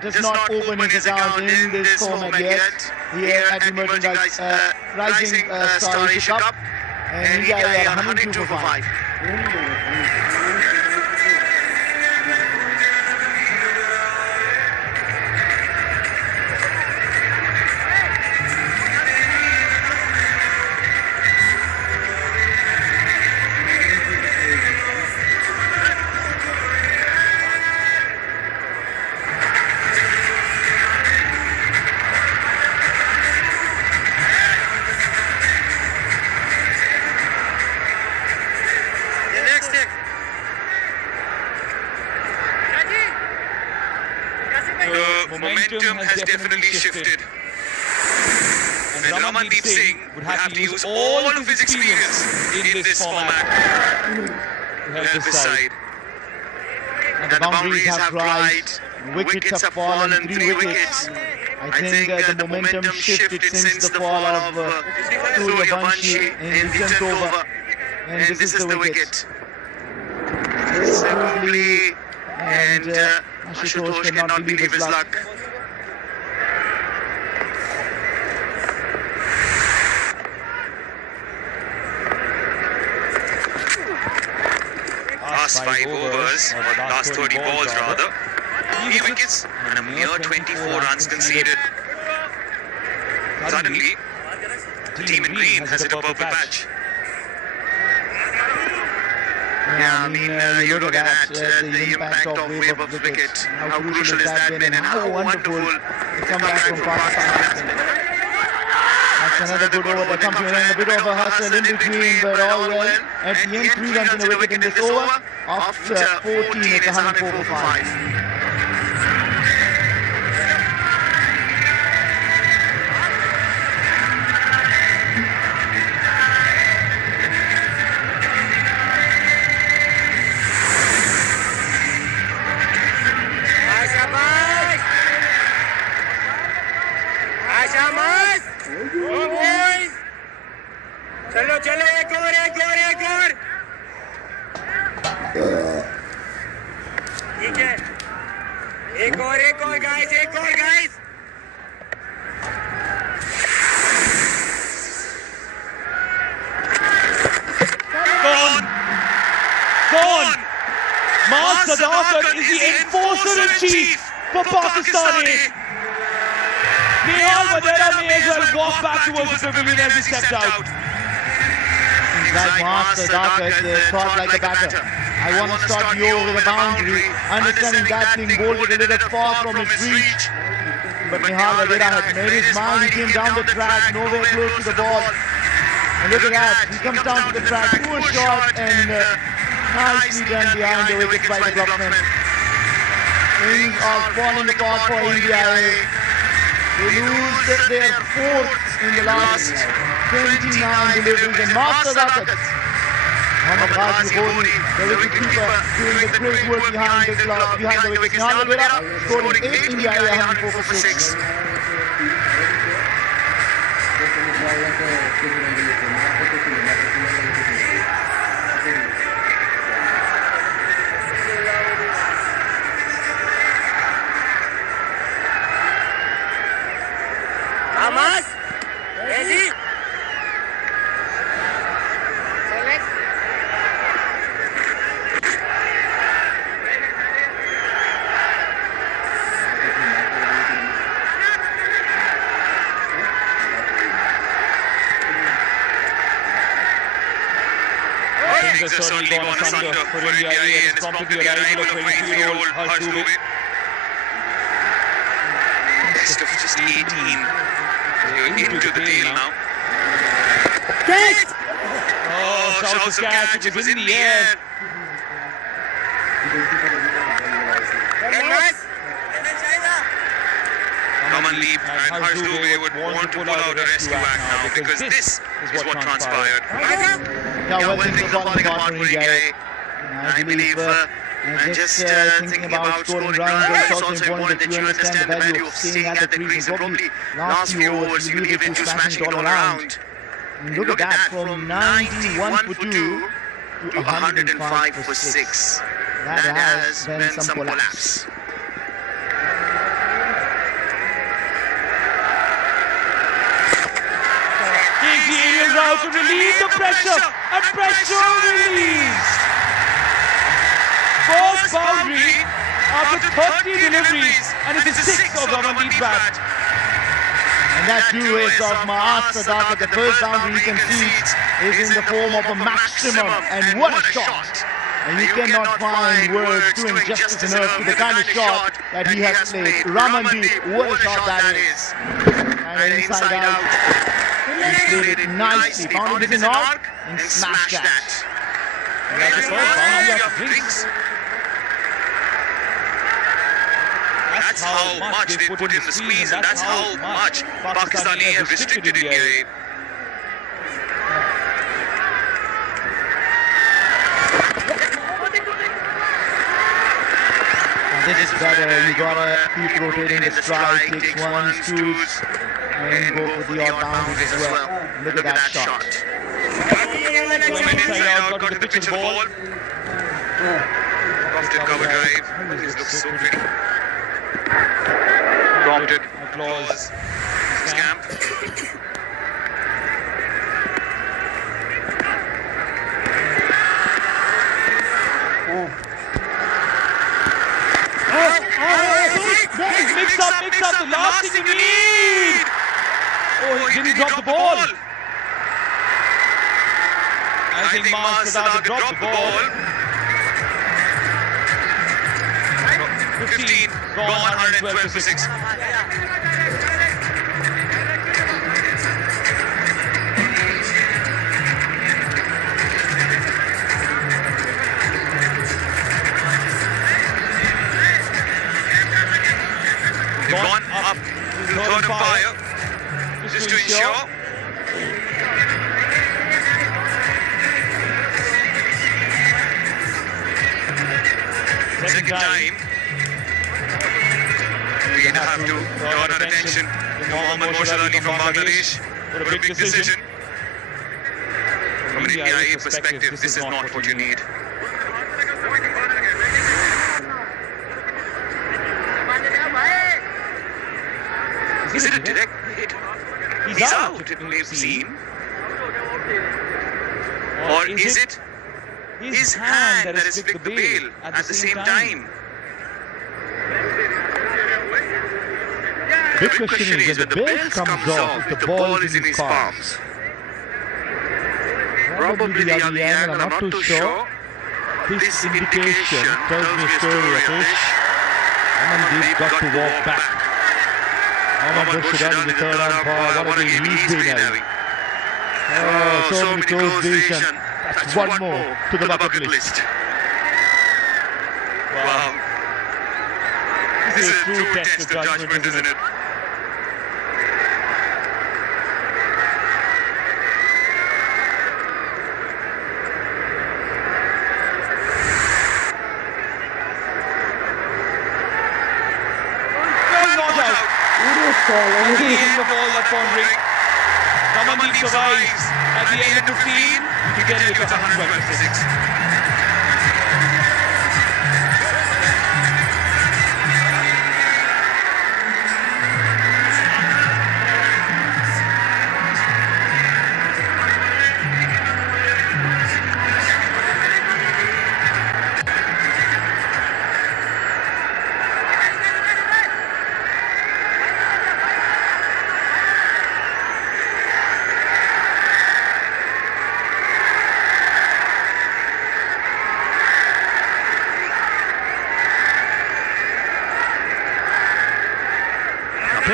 does not open his account in this format yet. Here at the Rising Star Asia Cup, and India are 102 for 5. definitely shifted. And Ramandeep Singh would have to use all of his experience in this format to help his side. And the boundaries have dried, wickets have fallen, 3 wickets. I think the momentum shifted since the fall of Suryavanshi in the 10th over. And this is the wicket. Simply, and Ashutosh cannot believe his luck. Last 5 overs, or last 30 balls rather, 3 wickets and a mere 24 runs conceded. Suddenly, the team in green has hit a purple patch. Yeah, I mean, you look at the impact of Webber's wicket. How crucial is that been, and how wonderful the comeback from Pakistan. That's another good over that comes to an end. A bit of a hustle in between, but all well. At the end, 3 runs in a wicket in this over. After 14, it's 104 for 5. चलो एक और ठीक है एक और guys Gone! Maas Sadakat is the enforcer-in-chief for Pakistani. Nehal Vadera may as well walk back towards the pavilion as he stepped out. Like Maas Sadakat thought like a batter. I want to start you over with a boundary, understanding that being bowled a little far from his reach. But Nehal Vadera had made his mind. He came down the track, nowhere close to the ball. And look at that, he comes down to the track, poor shot, and nicely done behind the wicket by the clubman. Things are falling apart for India. They lose their 4th in the last 29 deliveries, and Maas Sadakat, Mohammad Ghazi Kohli, the wicketkeeper, doing the great work behind the wickets. Nehal Vadera scoring 8, India 104 for 6. Hamas, ready? Select. Things have certainly gone asunder for India and it's prompted the arrival of 23-year-old Harsh Dubey. Best of just 18. They're into the deal now. Catch! Oh, shouts of catch, it was in the air. Ramandeep and Harsh Dubey would want to pull out a rescue act now because this is what transpired. Yeah, well, things are falling apart for India. I believe just thinking about scoring runs, it's also important that you understand the value of staying at the crease and probably last few overs you leave it to smashing it all around. Look at that, from 91 for 2 to 105 for 6. That has been some collapse. The aerial route to relieve the pressure, and pressure released. First boundary after 30 deliveries, and it's a 6 of Ramandeep's bat. And that too is of Maas Sadakat. The first boundary he concedes is in the form of a maximum, and what a shot! And you cannot find words doing justice enough to the kind of shot that he has played. Ramandeep, what a shot that is! And inside out. He played it nicely, found it in arc and smashed that. And that's the first boundary of drinks. That's how much they put in the squeeze, and that's how much Pakistani have restricted India. This is better. You gotta keep rotating the strike, take ones, twos, and go for the odd boundaries as well. Look at that shot. Inside out, got to the pitch of the ball. Prompted cover drive. This looks so pretty. Prompted applause. Scamp. Mix up the last thing you need. Oh, did he drop the ball? I think Mars Sadaga dropped the ball. 15, gone 112 for 6. Gone up to the third umpire just to ensure. Second time, we have to draw our attention to Mohammad Moshad Ali from Bangladesh for a big decision. From an India perspective, this is not what you need. Is it a direct hit? He's out, it may seem. Or is it his hand that has flicked the bail at the same time? The big question is, when the bail comes off, if the ball is in his palms. Probably the other angle, I'm not too sure. This indication tells me a story of this. Amandeep got to walk back. Mohammad Moshad Ali, the third umpire, what a game he's been having. Oh, so many close vision. That's one more to the bucket list. Wow. This is a true test of judgment, isn't it? At the end of all that pondering, Ramandeep survives. At the end of 15, to get it to 126.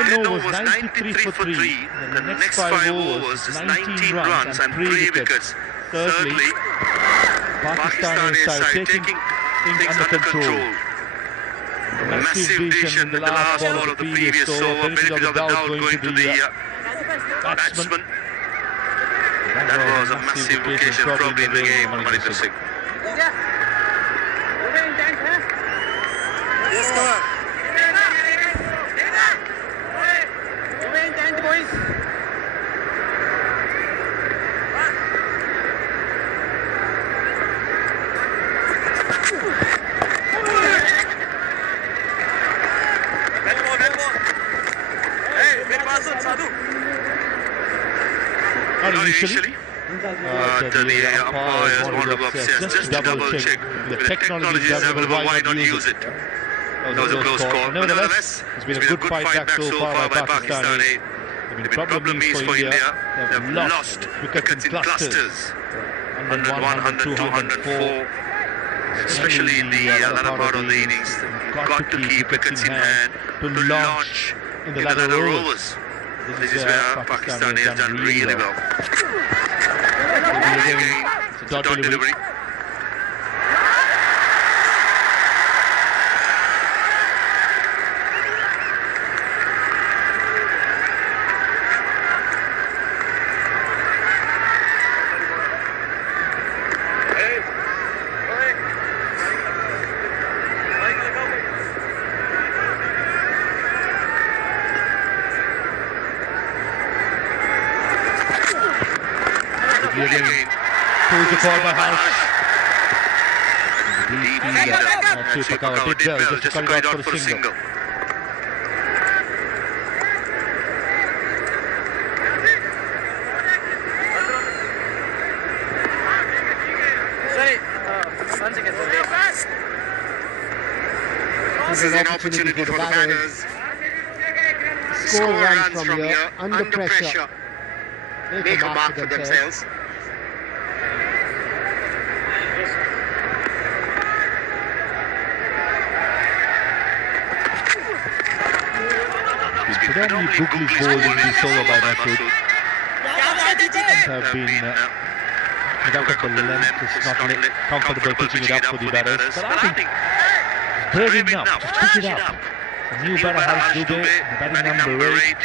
Over was 93 for 3. The next 5 overs is 19 runs and 3 wickets. Thirdly, Pakistani side taking things under control. Massive vision in the last ball of the previous over. Benefit of the doubt going to the batsman. That was a massive occasion probably in the game, Amrita Singh. Initially, the umpires wanted to go upstairs just to double check. The technology is available, why not use it? That was a close call. Nevertheless, it's been a good fight back so far by Pakistani. There have been problems for India. They have lost wickets in clusters. 101, 100, 204. Especially in the latter part of the innings. Got to keep wickets in hand to launch in the latter overs. This is where Pakistan has done really well. It's a dot delivery. again. Who's the call by Harsh? Deep fielder. Did well, just carried out for a single. This is an opportunity for the batters. Score runs from here under pressure. Make a mark for themselves. Predominantly googly bowled in this over by Masood. Have been without the length, it's not comfortable pitching it up for the batters. But I think brave enough to pick it up. A new batter Harsh Dubey, batting number 8.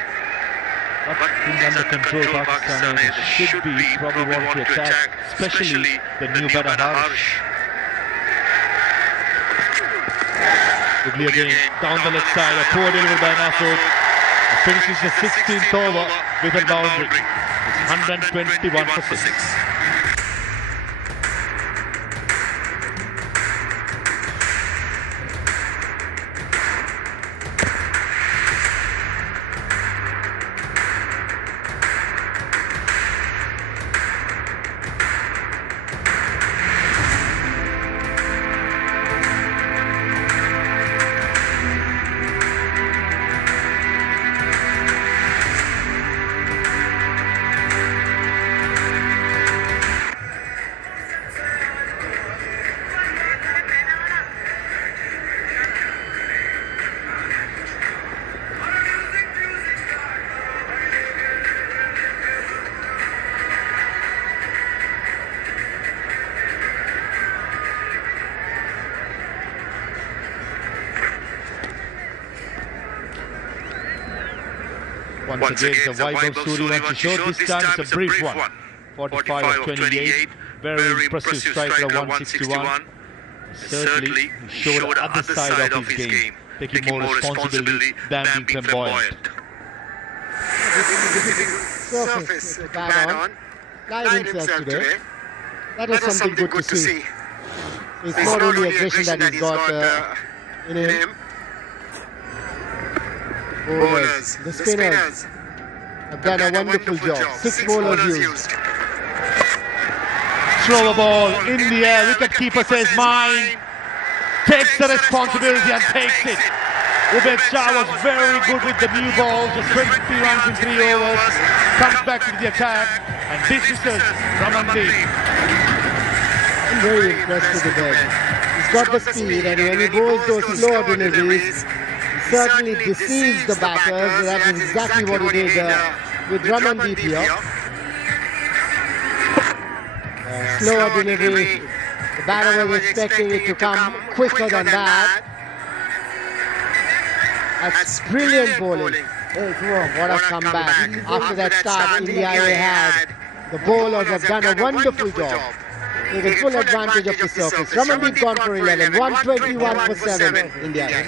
But things under control, Pakistan should be probably want to attack, especially the new batter Harsh. Googly again, down the left side, a poor delivery by Masood. Finishes the 16th over with a boundary. It's 121 for 6. Once again, the vibe of Suri wants to show. This time it's a brief one. 45 of 28. Very impressive striker of 161. Certainly showed the other side of his game, taking more responsibility than being flamboyant. Surface to bat on. Lined himself today. That is something good to see. It's not only aggression that he's got in him. Bowlers, the spinners have done a wonderful job. 6 bowlers used. Throw a ball in the air, wicketkeeper says mine. Takes the responsibility and takes it. Ubaid Shah was very good with the new ball, just 23 runs in 3 overs. Comes back to the attack and dismisses Ramandeep. I'm very impressed with the ball. He's got the speed, and when he bowls those slower deliveries, certainly deceives the batters. That is exactly what he did with Ramandeep here. Slower delivery. The batter was expecting it to come quicker than that. That's brilliant bowling. What a comeback. After that start India had, the bowlers have done a wonderful job. Taking full advantage of the surface. Ramandeep gone for 11. 121 for 7. India.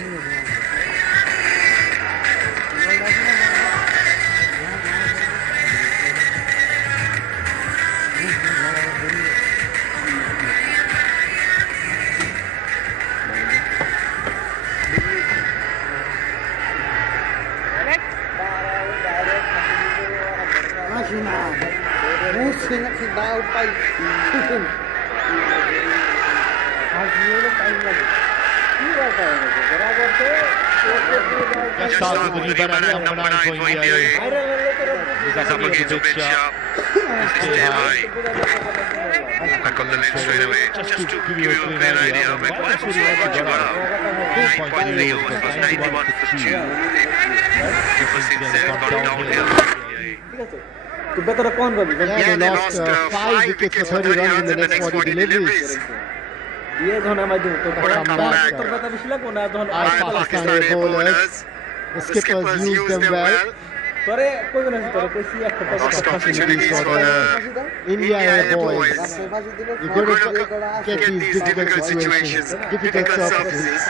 Let's start with the new batter number 9 for India. Ubaid Shah. Stay high. Back on the lane straight away. Just to give you a clear idea of it. Why Suri wants to get out? 9.3 overs was 91 for 2. Ever since then, it's gone downhill. Yeah, they lost 5 wickets for 30 runs in the next 40 deliveries. Come back. Pakistani bowlers. The skippers used them well. lost opportunities for the India boys. You're going to get these difficult situations, difficult surfaces.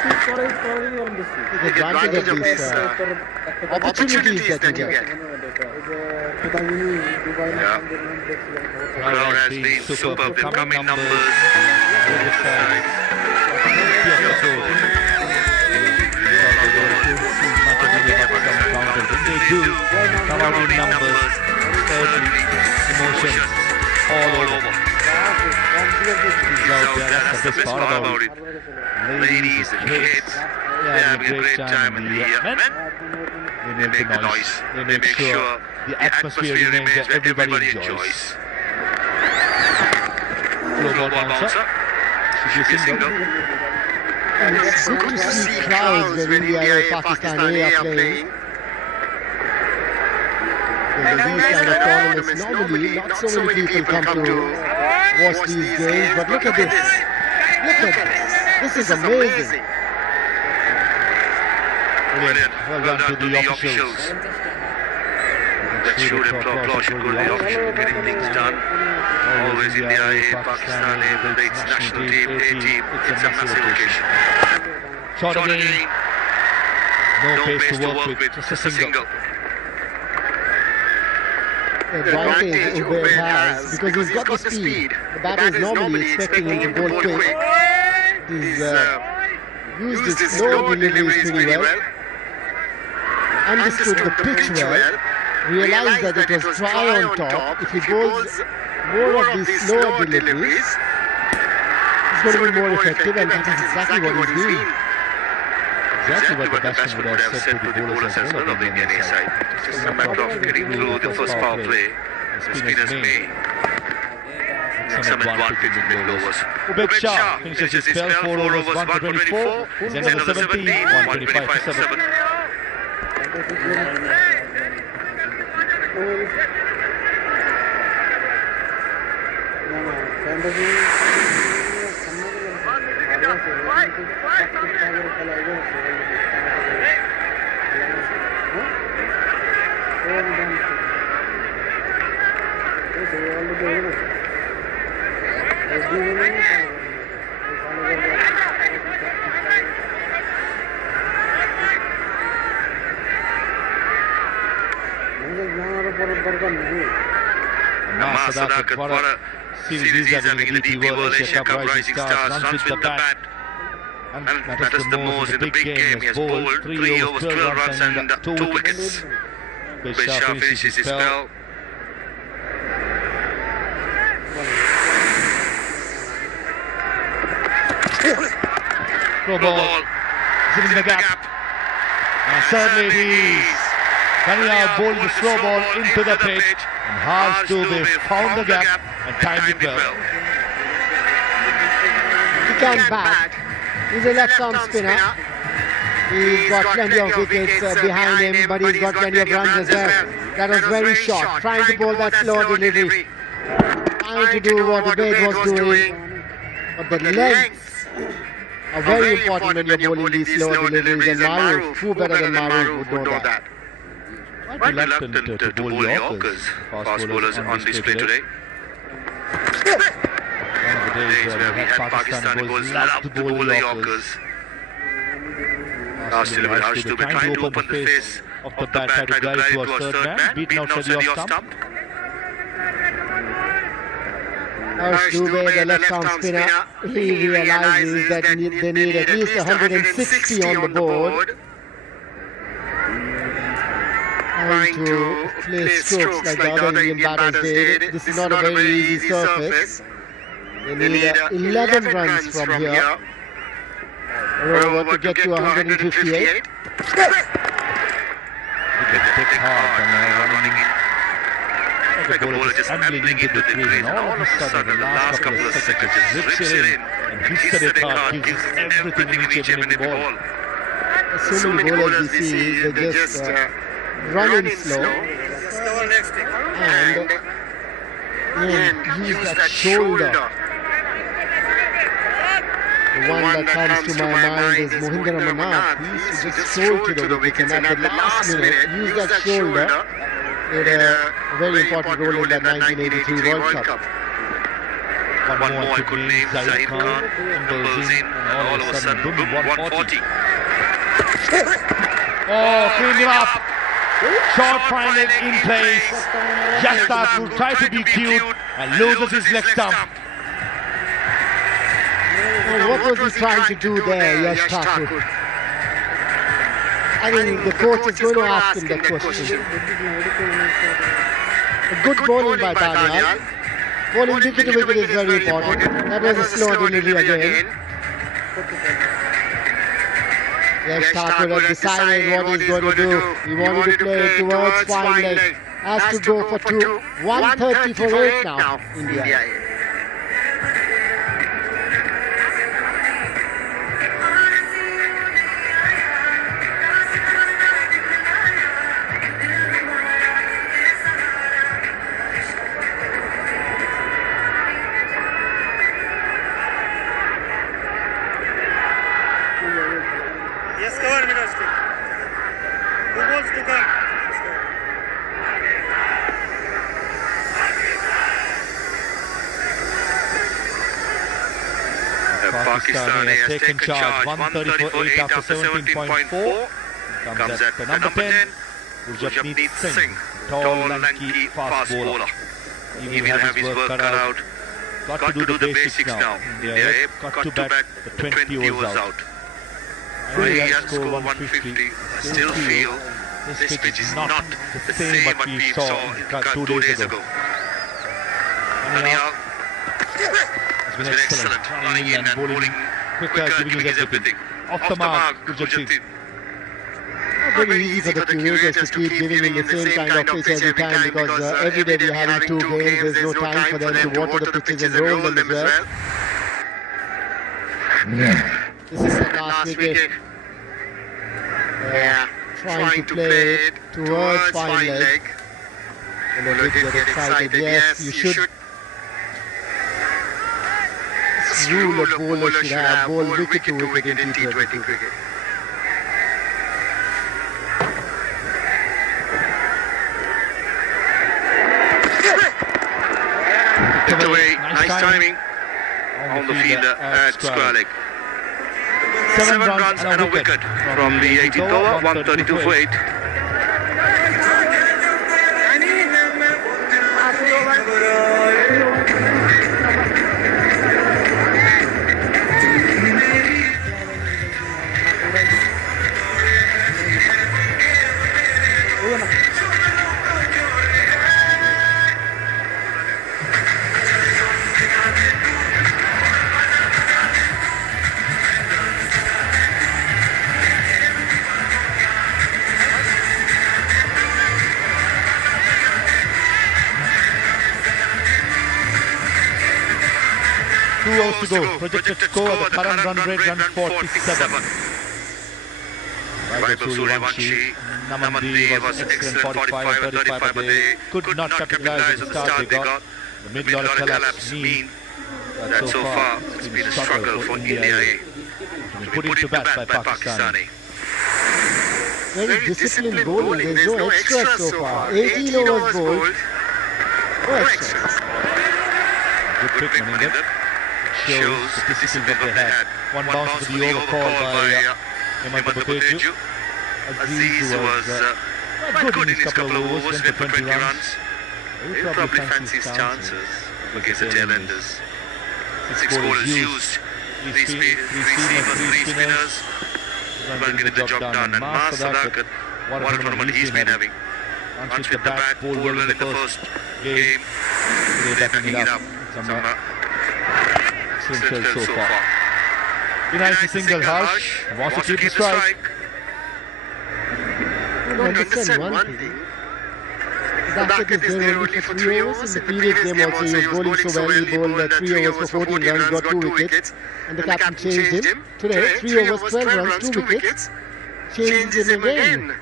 Take advantage of these opportunities that you get. Crowd has been superb. They've come in numbers. They do come out in numbers, certainly emotions all over. That's the best part about it. Ladies and kids, they're having a great time, and the men, they make the noise. They make sure the atmosphere remains that everybody enjoys. Global bouncer. She's a single. And it's good to see crowds when India and Pakistan are playing. In these kind of tournaments, normally not so many people come to watch these games, but look at this. Look at this. This is amazing. Brilliant. Well done to the officials. That should applaud should go to the officials for getting things done. Always India, Pakistan, the national team, A team. It's a massive occasion. Shot again. No pace to work with, just a single. The advantage Uber has, because he's got the speed. The batter is normally expecting him to bowl quick. He's used his slow deliveries pretty well. Understood the pitch well. Realized that it was dry on top. If he bowls more of these slower deliveries, it's going to be more effective, and that is exactly what he's doing. Exactly what the batsman would have said to the bowlers as well of the Indian side. Just a matter of getting through the first power play. The spinners may some advantage in middle overs. Ubed Shah finishes his spell, 4 overs, 1 for 24. He's end of the 17, 125 for 7. Sadakat, what a series he's having in the DP World Asia Cup. Rising Stars runs with the bat. And that is the most in the big game. He has bowled 3 overs, 12 runs and 2 wickets. Shah finishes his spell. Throw ball. Is in the gap. And certainly he's coming out, bowled the slow ball into the pitch. And Harsh Dubey found the gap and timed it well. He can bat. He's a left-arm spinner. He's got plenty of wickets behind him, but he's got plenty of runs as well. That was very short. Trying to bowl that slow delivery. Trying to do what Ubed was doing. But the lengths are very important when you're bowling these slow deliveries. And Maru, who better than Maru would know that. Quite reluctant to bowl Yorkers. Fast bowlers on display today. One of the days where we had Pakistani bowlers love to bowl the Yorkers. Last delivery, Harsh Dubey trying to open the face of the bat, tried to drive it towards third man, beaten outside the off stump. Harsh Dubey, the left-arm spinner, he realizes that they need at least 160 on the board. Trying to play strokes like the other Indian batters did. This is not a very easy surface. They need 11 runs from here. Over to get to 158. Wicket hit hard and running in. The bowler just ambling into the crease, and all of a sudden, the last couple of seconds, just rips it in and hits the hard, gives everything in each and every ball. So many bowlers we see, they just run in slow and use that shoulder. The one that comes to my mind is Mohinder Amarnath. He used to just stroll to the wicket, and at the last minute, use that shoulder. Played a very important role in that 1983 World Cup. One more I could name, Zaid Khan, bowls in, and all of a sudden, boom, 140. Oh, cleaned him up. Short fine leg in place. Yastak will try to be cute and loses his leg stump. What was he trying to do there, Yash Thakur? I mean, the coach is going to ask him that question. A good bowling by Daniel. Bowling wicket to wicket is very important. That was a slow delivery again. Yash Thakur has decided what he's going to do. He wanted to play towards fine leg. Has to go for 130 for 8 now, India. Yes, cover Minister. Who wants to come? Pakistani has taken charge. 130 for 8 after 17.4. Comes at the number 10. Gurjapneet Singh. Tall, lanky, fast bowler. He will have his work cut out. Got to do the basics now. India got to bat the 20 overs out. 3 runs score 150. Still feel this pitch is not the same what we saw 2 days ago. Anyhow, it's been excellent. Running in and bowling quicker, giving us everything. Off the mark, Gurjapneet. Not very easy for the curators to keep giving in the same kind of pitch every time because every day we are having 2 games. There's no time for them to water the pitches and roll them as well. This is the last wicket. Trying to play it towards fine leg. And the wicket get excited. Yes, you should. This rule a bowler should have bowl wicket to wicket in T20 cricket. Picked away, nice timing on the fielder at square leg. 7 runs and a wicket from the 18th over, 132 for 8. To go. Projected score, the current run rate runs 47. Vaibhav Suryavanshi, Namandi was excellent 45 and 35, but they could not capitalize on the start they got. The mid-order collapse mean that so far it's been a struggle for India. Put into bat by Pakistani. Very disciplined bowling, there's no extras so far. 18 overs bowled, no extras. Good pick, Maninder. Shows the discipline that they had. One bounce to the over call by Hemant Boteju. Aziz was good in his couple of overs, went for 20 runs. He probably fancies chances against the tailenders. 6 bowlers used, 3 spinners. One getting the job done, and Mas Sadakat, what a tournament he's been having. Once with the bat, bowled well in the first game, they're backing it up. So far. United single Harsh wants to keep the strike. I don't understand one thing. Back is there only for 3 overs. In the previous game also he was bowling so well. He bowled 3 overs for 14 runs, got 2 wickets. And the captain changed him. Today, 3 overs, 12 runs, 2 wickets. Changed him again.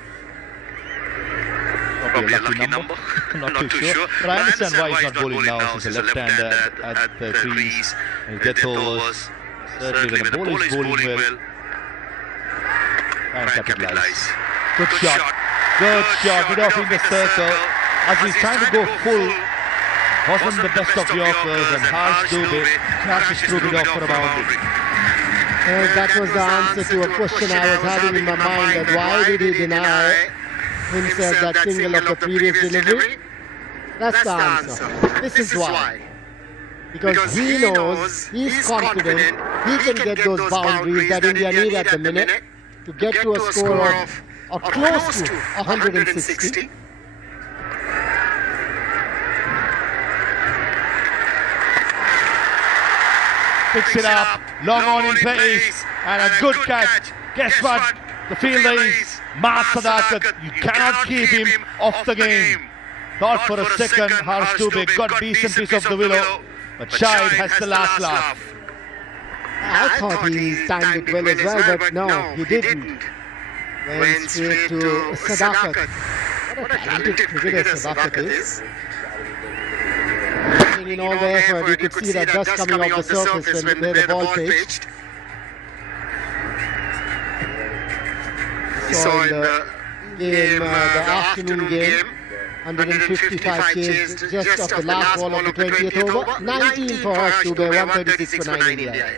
Probably a lucky number. Not too sure. But I understand why he's not bowling now since the left-hander at the crease. And he gets overs. Certainly when the bowler is bowling well, try and capitalize. Good shot. Good shot. Good off in the circle. As he's trying to go full, wasn't the best of Yorkers, and Harsh Dubey crashes through it off for a boundary. That was the answer to a question I was having in my mind, that why did he deny himself that single of the previous delivery? That's the answer. This is why. Because he knows, he's confident, he can get those boundaries that India need at the minute to get to a score of or close to 160. Picks it up, long on in place, and a good catch. Guess what? The fielder is Mas Sadakat. You cannot keep him off the game. Thought for a second, Harsh Dubey got a decent piece of the willow, but Shahid has the last laugh. I thought he timed it well as well, but no, he didn't. Went straight to Sadakat. What a talented cricketer Sadakat is. In all the effort, you could see that dust coming off the surface when where the ball pitched. We saw in the game, the afternoon game, 155 Ks just off the last ball of the 20th over. 19 for Harsh Dubey, 136 for 9 India.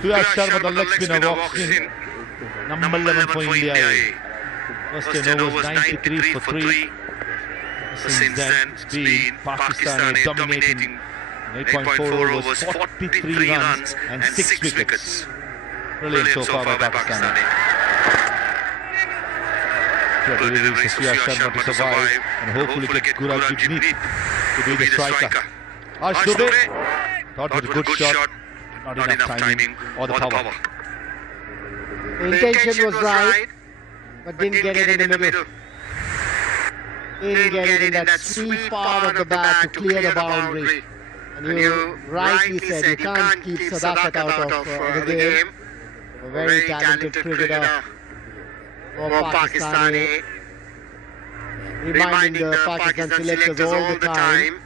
Suraj Sharma, the leg spinner, walks in. Number 11 for India. First 10 overs, 93 for 3. Since then, it's been Pakistan dominating. 8.4 overs, 43 runs and 6 wickets. Brilliant so far by Pakistan. Delivery for Suraj Sharma to survive and hopefully get Guraj Judneet to be the striker. Harsh Dubey thought it was a good shot, not enough timing or the power. The intention was right, but didn't get it in the middle. Didn't get it in that sweet part of the bat to clear the boundary. And you rightly said you can't keep Sadakat out of the game. A very talented cricketer for Pakistani, reminding the Pakistan selectors all the time,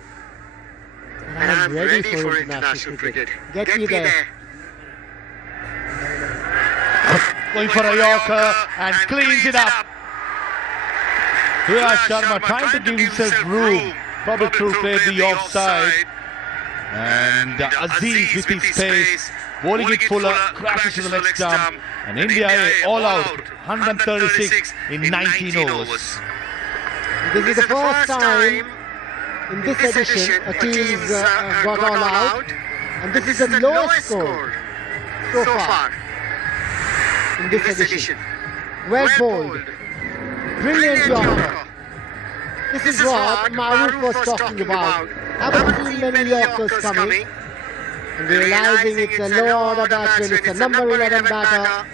and I'm ready for international cricket. Get me there. Going for a Yorker and cleans it up. Suraj Sharma trying to give himself room, probably through played the offside. And Aziz with his pace, bowling it fuller, crashes to the leg stump. And India all out, 136 in 19 overs. This is the first time in this edition a team's got all out, and this is the lowest score so far in this edition. Well bowled, brilliant Yorker. This is what Maruf was talking about. Haven't seen many Yorkers coming, and realizing it's a low order batsman, it's a number 11 batter.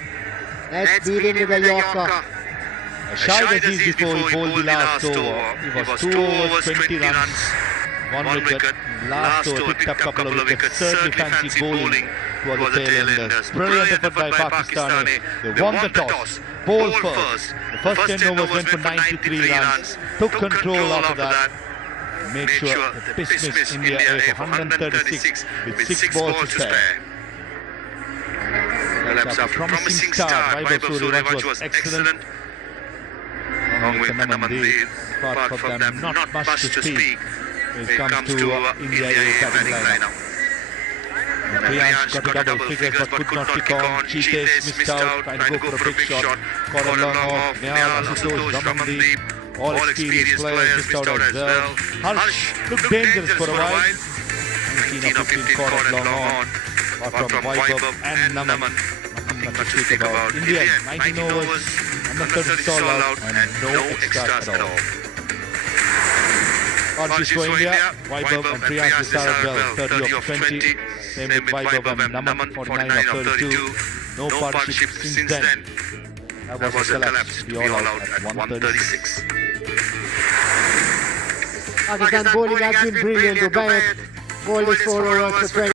Let's beat him with a Yorker. Shahid Aziz before he bowled the last over. He was 2 overs, 20 runs, 1 wicket. Last over picked up a couple of wickets. Certainly fancied bowling towards the tail enders. Brilliant effort by Pakistani. They won the toss, bowled first. The first 10 overs went for 93 runs. Took control after that. Made sure that dismissed India A for 136 with 6 balls to spare. After a promising start, Vaibhav Suryavanshi was excellent. Along with Namandeep, apart from them, not much to speak when it comes to India A batting lineup. Priyansh got a double figures but could not pick on. Cheetahs missed out, trying to go for a big shot. Caught a long off. Nehal, Ashutosh, Ramandeep, all experienced players missed out as well. Harsh looked dangerous for a while. 19 of 15 caught a long on. Apart from Vaibhav and Naman, nothing much to speak about. India, 19 overs, under 30 all out and no extras at all. Partridge for India, Vaibhav and Priyansh started well, 30 of 20. Same with Vaibhav and Naman, 49 of 32. No partnership since then. That was a collapse, we all out at 136. Pakistan bowling has been brilliant. Ubaid bowled his 4 overs for 20.